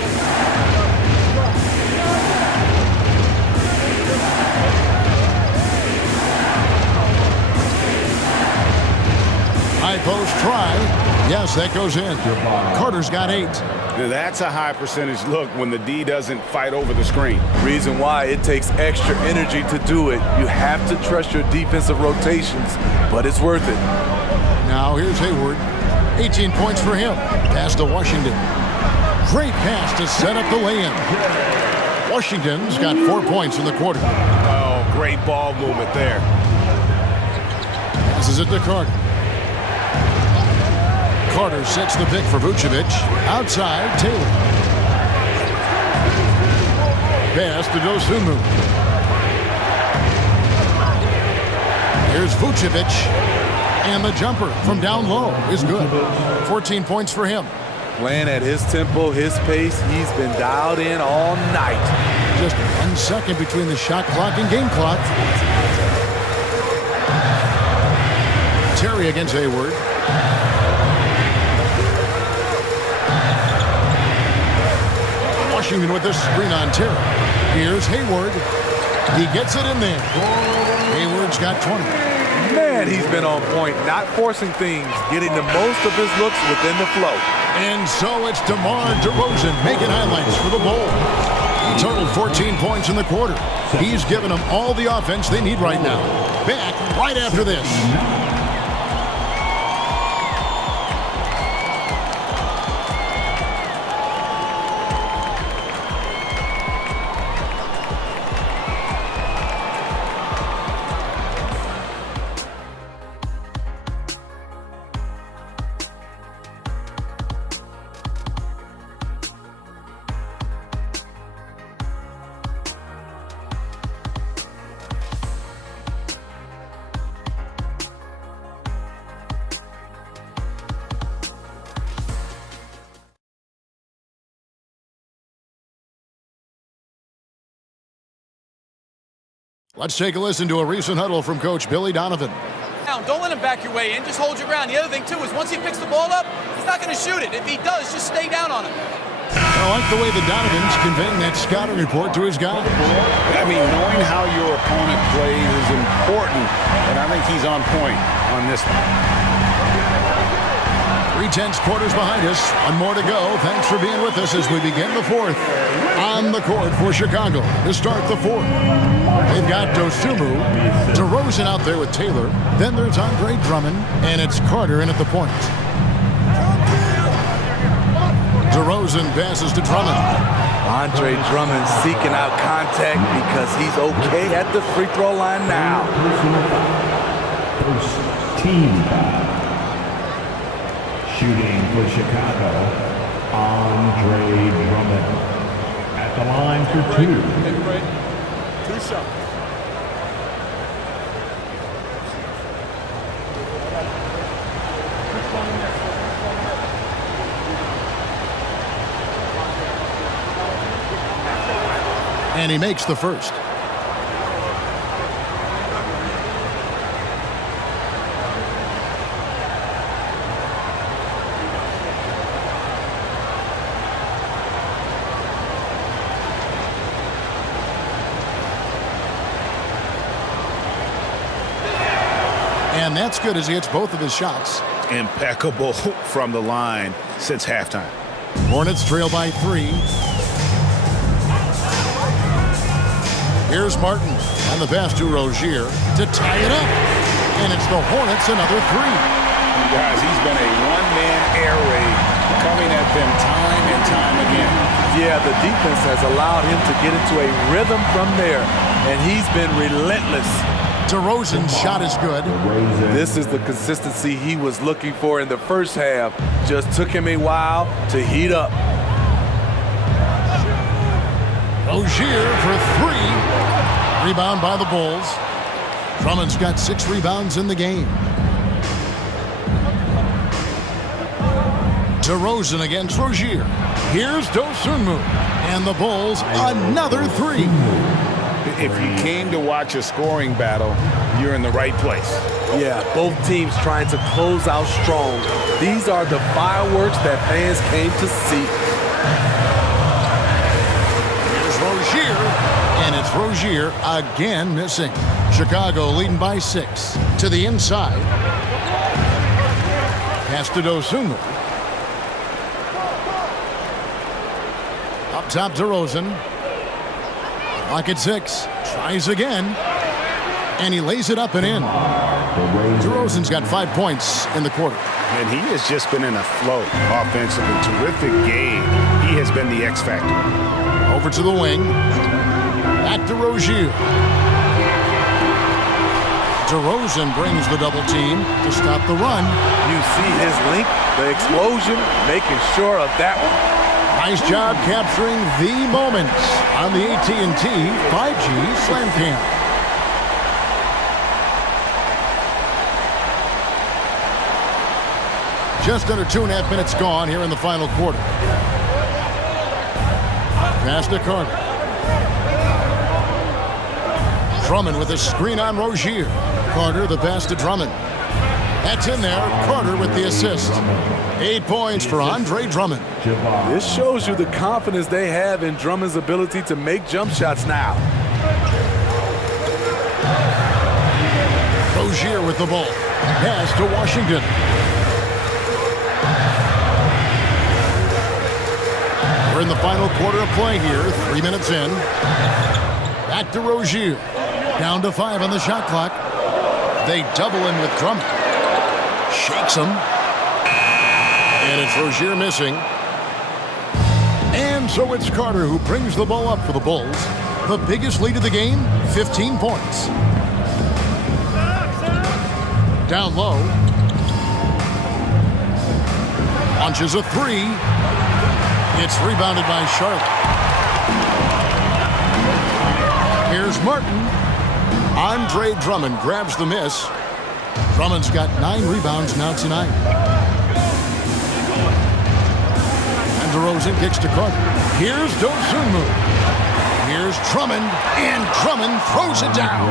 High post try. Yes, that goes in. Carter's got 8. That's a high percentage look when the D doesn't fight over the screen. Reason why it takes extra energy to do it. You have to trust your defensive rotations, but it's worth it. Now here's Hayward. 18 points for him. Pass to Washington. Great pass to set up the lay-in. Washington's got 4 points in the quarter. Oh, great ball movement there. Passes it to Carter. Carter sets the pick for Vucevic. Outside, Taylor. Pass to Dosunmu. Here's Vucevic. And the jumper from down low is good. 14 points for him. Playing at his tempo, his pace, he's been dialed in all night. Just 1 second between the shot clock and game clock. Terry against Hayward. Washington with this screen on Terry. Here's Hayward. He gets it in there. Hayward's got 20. Man, he's been on point, not forcing things, getting the most of his looks within the flow. And so it's DeMar DeRozan making highlights for the Bulls. He totaled 14 points in the quarter. He's given them all the offense they need right now. Back right after this. Let's take a listen to a recent huddle from Coach Billy Donovan. Don't let him back your way in. Just hold your ground. The other thing, too, is once he picks the ball up, he's not going to shoot it. If he does, just stay down on him. I like the way the Donovan's conveying that scouting report to his guys. I mean, knowing how your opponent plays is important, and I think he's on point on this one. 3/10 quarters behind us. One more to go. Thanks for being with us as we begin the fourth. On the court for Chicago to start the fourth. They've got Dosunmu, DeRozan out there with Taylor. Then there's Andre Drummond, and it's Carter in at the point. DeRozan passes to Drummond. Andre Drummond seeking out contact because he's okay at the free throw line now. First team foul. Shooting for Chicago, Andre Drummond. At the line for two. Two shots. And he makes the first. And that's good as he hits both of his shots. Impeccable from the line since halftime. Hornets trail by 3. Here's Martin on the pass to Rozier to tie it up. And it's the Hornets another 3. Guys, he's been a one-man air raid coming at them time and time again. Yeah, the defense has allowed him to get into a rhythm from there, and he's been relentless. DeRozan's shot is good. This is the consistency he was looking for in the first half. Just took him a while to heat up. Rozier for 3. Rebound by the Bulls. Drummond's got 6 rebounds in the game. DeRozan against Rozier. Here's Dosunmu. And the Bulls another 3. If you came to watch a scoring battle, you're in the right place. Yeah, both teams trying to close out strong. These are the fireworks that fans came to see. Here's Rozier, and it's Rozier again missing. Chicago leading by 6 to the inside. Pass to Dosunmu. Up top to DeRozan. Clock at 6. Tries again. And he lays it up and in. DeRozan's got 5 points in the quarter. And he has just been in a flow offensively. Terrific game. He has been the X factor. Over to the wing. Back to Rozier. DeRozan brings the double team to stop the run. You see his length, the explosion, making sure of that one. Nice job capturing the moments on the AT&T 5G Slam Cam. Just under 2.5 minutes gone here in the final quarter. Pass to Carter. Drummond with a screen on Rozier. Carter the pass to Drummond. That's in there. Carter with the assist. 8 points for Andre Drummond. This shows you the confidence they have in Drummond's ability to make jump shots now. Rozier with the ball. Pass to Washington. We're in the final quarter of play here. 3 minutes in. Back to Rozier. Down to 5 on the shot clock. They double in with Drummond. Shakes him. And it's Rozier missing. And so it's Carter who brings the ball up for the Bulls. The biggest lead of the game, 15 points. Down low. Launches a 3. It's rebounded by Charlotte. Here's Martin. Andre Drummond grabs the miss. Drummond's got 9 rebounds now tonight. And DeRozan kicks to Carter. Here's Dosunmu. Here's Drummond, and Drummond throws it down.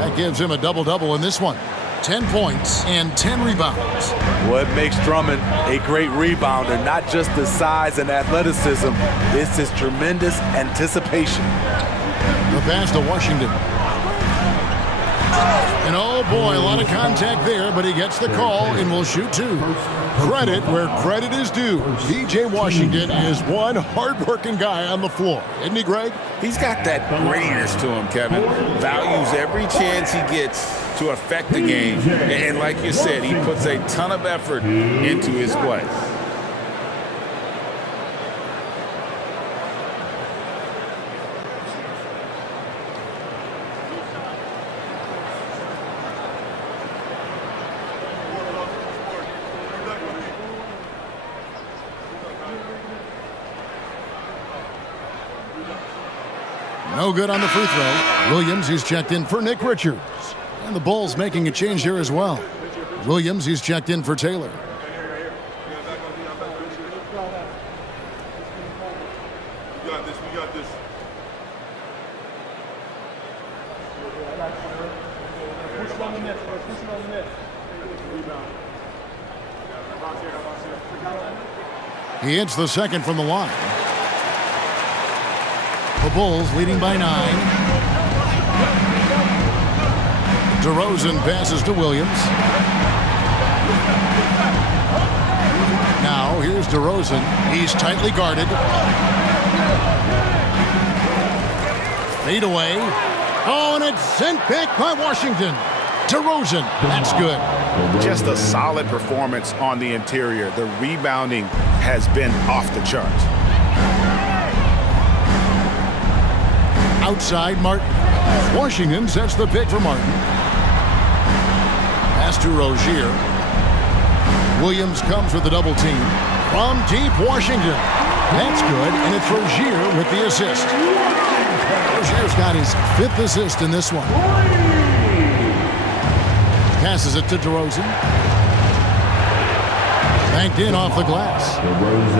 That gives him a double-double in this one. 10 points and 10 rebounds. What makes Drummond a great rebounder, not just the size and athleticism, it's his tremendous anticipation. The pass to Washington. And oh boy, a lot of contact there, but he gets the call and will shoot two. Credit where credit is due. P.J. Washington is one hard-working guy on the floor. Isn't he, Greg? He's got that grittiness to him, Kevin. Values every chance he gets to affect the game. And like you said, he puts a ton of effort into his play. No good on the free throw. Williams, he's checked in for Nick Richards. And the Bulls making a change here as well. Williams, he's checked in for Taylor. We got this. Push it on the net, push it on the net. Rebound. He hits the second from the line. The Bulls leading by 9. DeRozan passes to Williams. Now here's DeRozan. He's tightly guarded. Fade away. Oh, and it's sent back by Washington. DeRozan, that's good. Just a solid performance on the interior. The rebounding has been off the charts. Outside, Martin. Washington sets the pick for Martin. Pass to Rozier. Williams comes with a double team. From deep, Washington. That's good, and it's Rozier with the assist. Rozier's got his 5th assist in this one. Passes it to DeRozan. Banked in off the glass.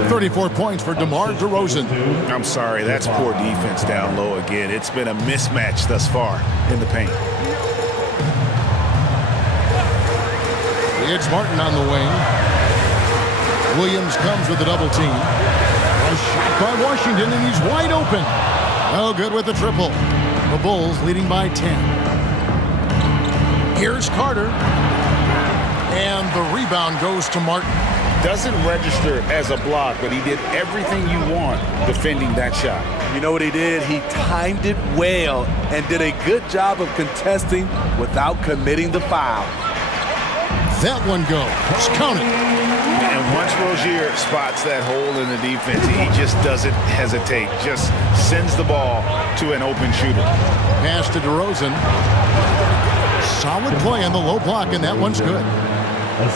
34 points for DeMar DeRozan. I'm sorry, that's poor defense down low again. It's been a mismatch thus far in the paint. It's Martin on the wing. Williams comes with a double team. A shot by Washington, and he's wide open. Oh, good with the triple. The Bulls leading by 10. Here's Carter. And the rebound goes to Martin. Doesn't register as a block, but he did everything you want defending that shot. You know what he did? He timed it well and did a good job of contesting without committing the foul. That one goes. Count it. And once Rozier spots that hole in the defense, he just doesn't hesitate. Just sends the ball to an open shooter. Pass to DeRozan. Solid play on the low block, and that one's good.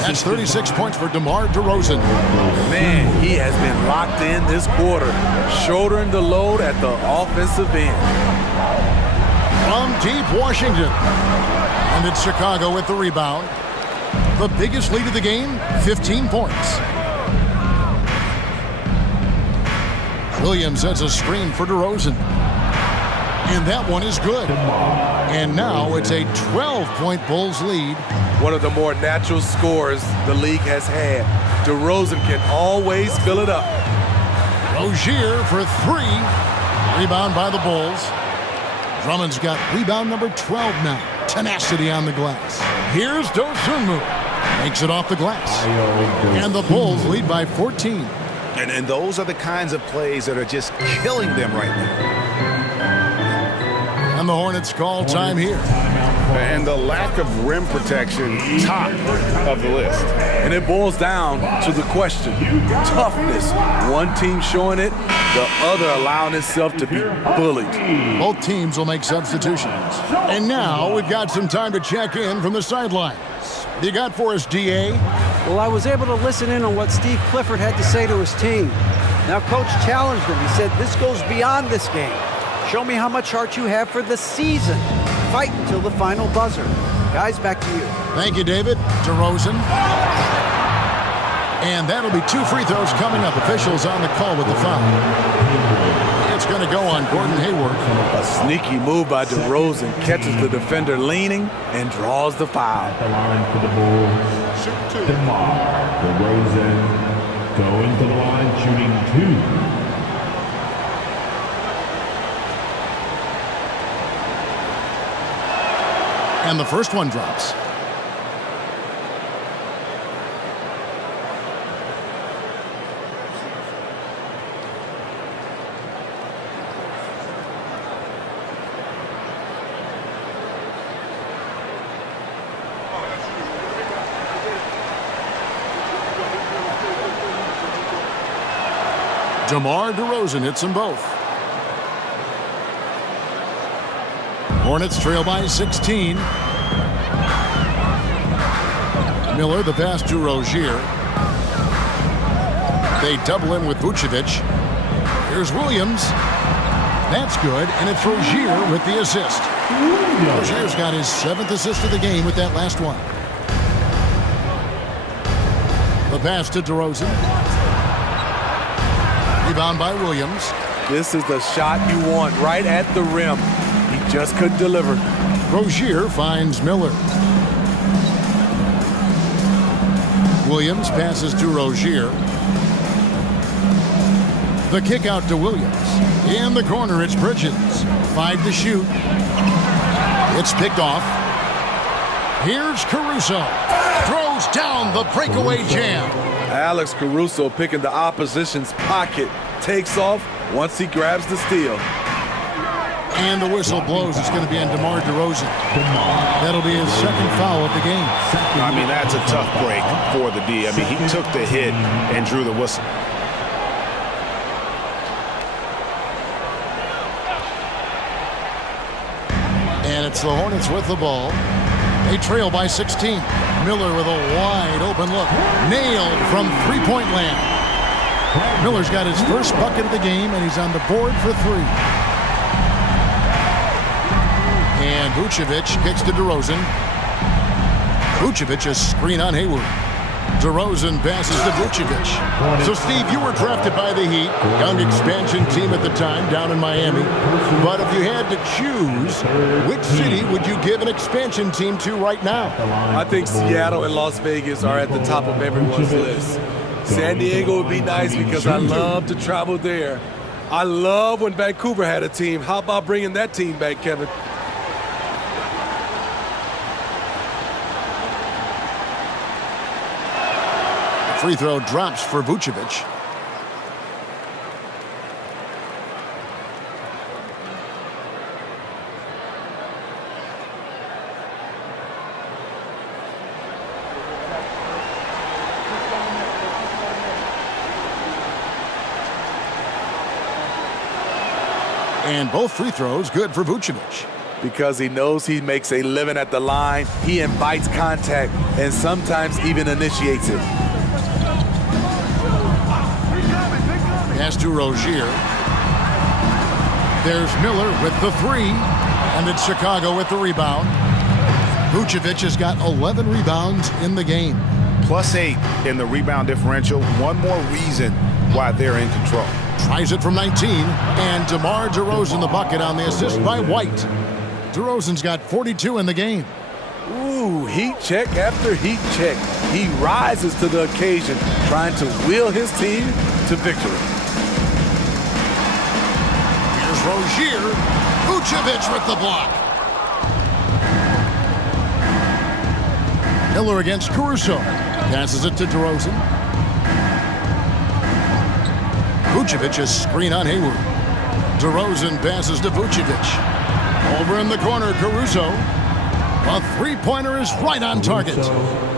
That's 36 points for DeMar DeRozan. Man, he has been locked in this quarter, shouldering the load at the offensive end. From deep, Washington. And it's Chicago with the rebound. The biggest lead of the game, 15 points. Williams sets a screen for DeRozan. And that one is good. And now it's a 12-point Bulls lead. One of the more natural scores the league has had. DeRozan can always fill it up. Rozier for 3. Rebound by the Bulls. Drummond's got rebound number 12 now. Tenacity on the glass. Here's Dosunmu. Makes it off the glass. And the Bulls lead by 14. And those are the kinds of plays that are just killing them right now. And the Hornets call time here. And the lack of rim protection, top of the list. And it boils down to the question. Toughness. One team showing it, the other allowing itself to be bullied. Both teams will make substitutions. And now we've got some time to check in from the sidelines. What you got for us, DA? Well, I was able to listen in on what Steve Clifford had to say to his team. Now, Coach challenged him. He said, this goes beyond this game. Show me how much heart you have for the season. Fight until the final buzzer. Guys, back to you. Thank you, David. DeRozan. And that'll be 2 free throws coming up. Officials on the call with the foul. It's going to go on Gordon Hayward. A sneaky move by DeRozan. Catches the defender leaning and draws the foul. At the line for the Bulls, DeMar DeRozan going to the line, shooting 2. And the first one drops. DeMar DeRozan hits them both. Hornets trail by 16. Miller, the pass to Rozier. They double him with Vucevic. Here's Williams. That's good, and it's Rozier with the assist. Rozier's got his 7th assist of the game with that last one. The pass to DeRozan. Rebound by Williams. This is the shot you want right at the rim. He just couldn't deliver. Rozier finds Miller. Williams passes to Rozier. The kick out to Williams. In the corner, it's Bridges. 5 to shoot. It's picked off. Here's Caruso. Throws down the breakaway jam. Alex Caruso picking the opposition's pocket. Takes off once he grabs the steal. And the whistle blows. It's going to be on DeMar DeRozan. That'll be his 2nd foul of the game. I mean, that's a tough break for the D. I mean, he took the hit and drew the whistle. And it's the Hornets with the ball. They trail by 16. Miller with a wide open look. Nailed from three-point land. Miller's got his first bucket of the game, and he's on the board for 3. And Vucevic kicks to DeRozan. Vucevic a screen on Hayward. DeRozan passes to Vucevic. So, Steve, you were drafted by the Heat, young expansion team at the time down in Miami. But if you had to choose, which city would you give an expansion team to right now? I think Seattle and Las Vegas are at the top of everyone's list. San Diego would be nice because I love to travel there. I love when Vancouver had a team. How about bringing that team back, Kevin? Free throw drops for Vucevic. And both free throws good for Vucevic. Because he knows he makes a living at the line, he invites contact and sometimes even initiates it. Pass to Rozier. There's Miller with the 3, and it's Chicago with the rebound. Vucevic has got 11 rebounds in the game. +8 in the rebound differential. One more reason why they're in control. Tries it from 19, and DeMar DeRozan the bucket on the assist by White. DeRozan's got 42 in the game. Ooh, heat check after heat check. He rises to the occasion, trying to wheel his team to victory. Here's Rozier. Vucevic with the block. Miller against Caruso. Passes it to DeRozan. Vucevic a screen on Hayward. DeRozan passes to Vucevic. Over in the corner, Caruso. A three-pointer is right on target.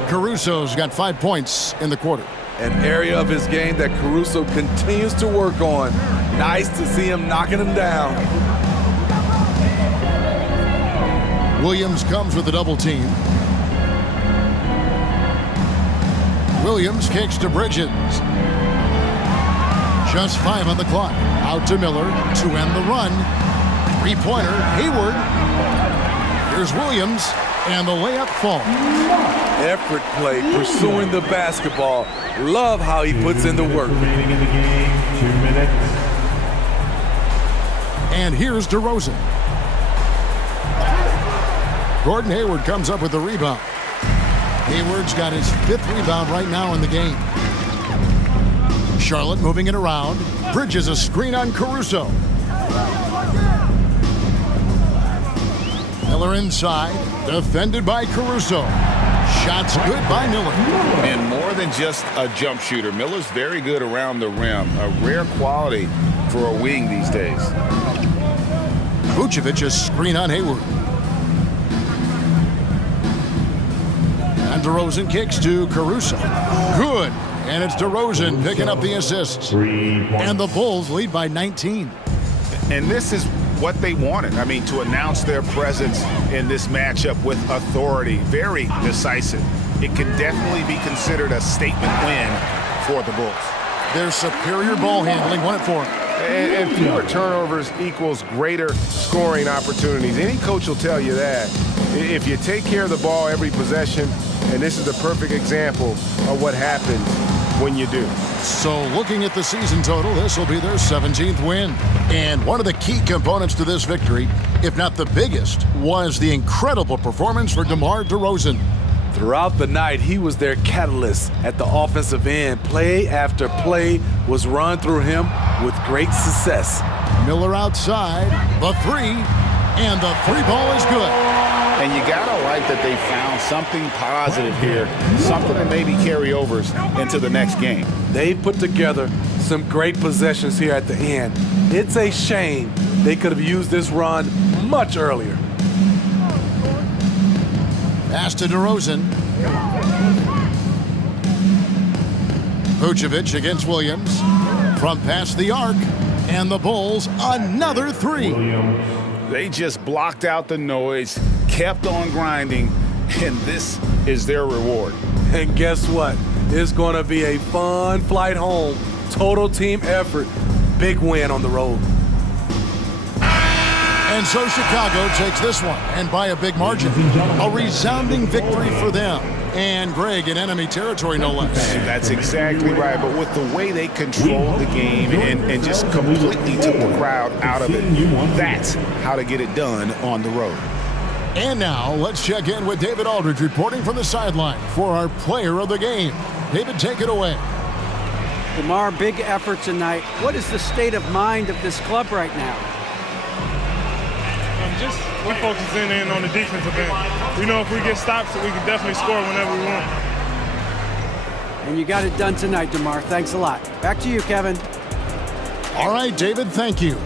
Caruso's got 5 points in the quarter. An area of his game that Caruso continues to work on. Nice to see him knocking him down. Williams comes with a double team. Williams kicks to Bridges. Just 5 on the clock. Out to Miller to end the run. Three-pointer, Hayward. Here's Williams, and the layup falls. Effort play, pursuing the basketball. Love how he puts in the work. Remaining in the game, 2 minutes. And here's DeRozan. Gordon Hayward comes up with the rebound. Hayward's got his 5th rebound right now in the game. Charlotte moving it around. Bridges a screen on Caruso. Miller inside, defended by Caruso. Shots good by Miller. And more than just a jump shooter, Miller's very good around the rim. A rare quality for a wing these days. Vucevic a screen on Hayward. And DeRozan kicks to Caruso. Good. And it's DeRozan picking up the assists. And the Bulls lead by 19. And this is what they wanted. I mean, to announce their presence in this matchup with authority. Very decisive. It can definitely be considered a statement win for the Bulls. Their superior ball handling won it for them. And fewer turnovers equals greater scoring opportunities. Any coach will tell you that. If you take care of the ball every possession, and this is the perfect example of what happens when you do. So looking at the season total, this will be their 17th win. And one of the key components to this victory, if not the biggest, was the incredible performance for DeMar DeRozan. Throughout the night, he was their catalyst at the offensive end. Play after play was run through him with great success. Miller outside, the three, and the three ball is good. And you gotta like that they found something positive here, something that maybe carry overs into the next game. They put together some great possessions here at the end. It's a shame they could have used this run much earlier. Pass to DeRozan. Vucevic against Williams. From past the arc. And the Bulls, another three. They just blocked out the noise, kept on grinding, and this is their reward. And guess what? It's going to be a fun flight home. Total team effort. Big win on the road. And so Chicago takes this one, and by a big margin. A resounding victory for them. And Greg in enemy territory, no less. And that's exactly right. But with the way they controlled the game and just completely took the crowd out of it, that's how to get it done on the road. And now let's check in with David Aldridge reporting from the sideline for our player of the game. David, take it away. DeMar, big effort tonight. What is the state of mind of this club right now? We're focusing in on the defensive end. We know if we get stops, we can definitely score whenever we want. And you got it done tonight, DeMar. Thanks a lot. Back to you, Kevin. All right, David, thank you.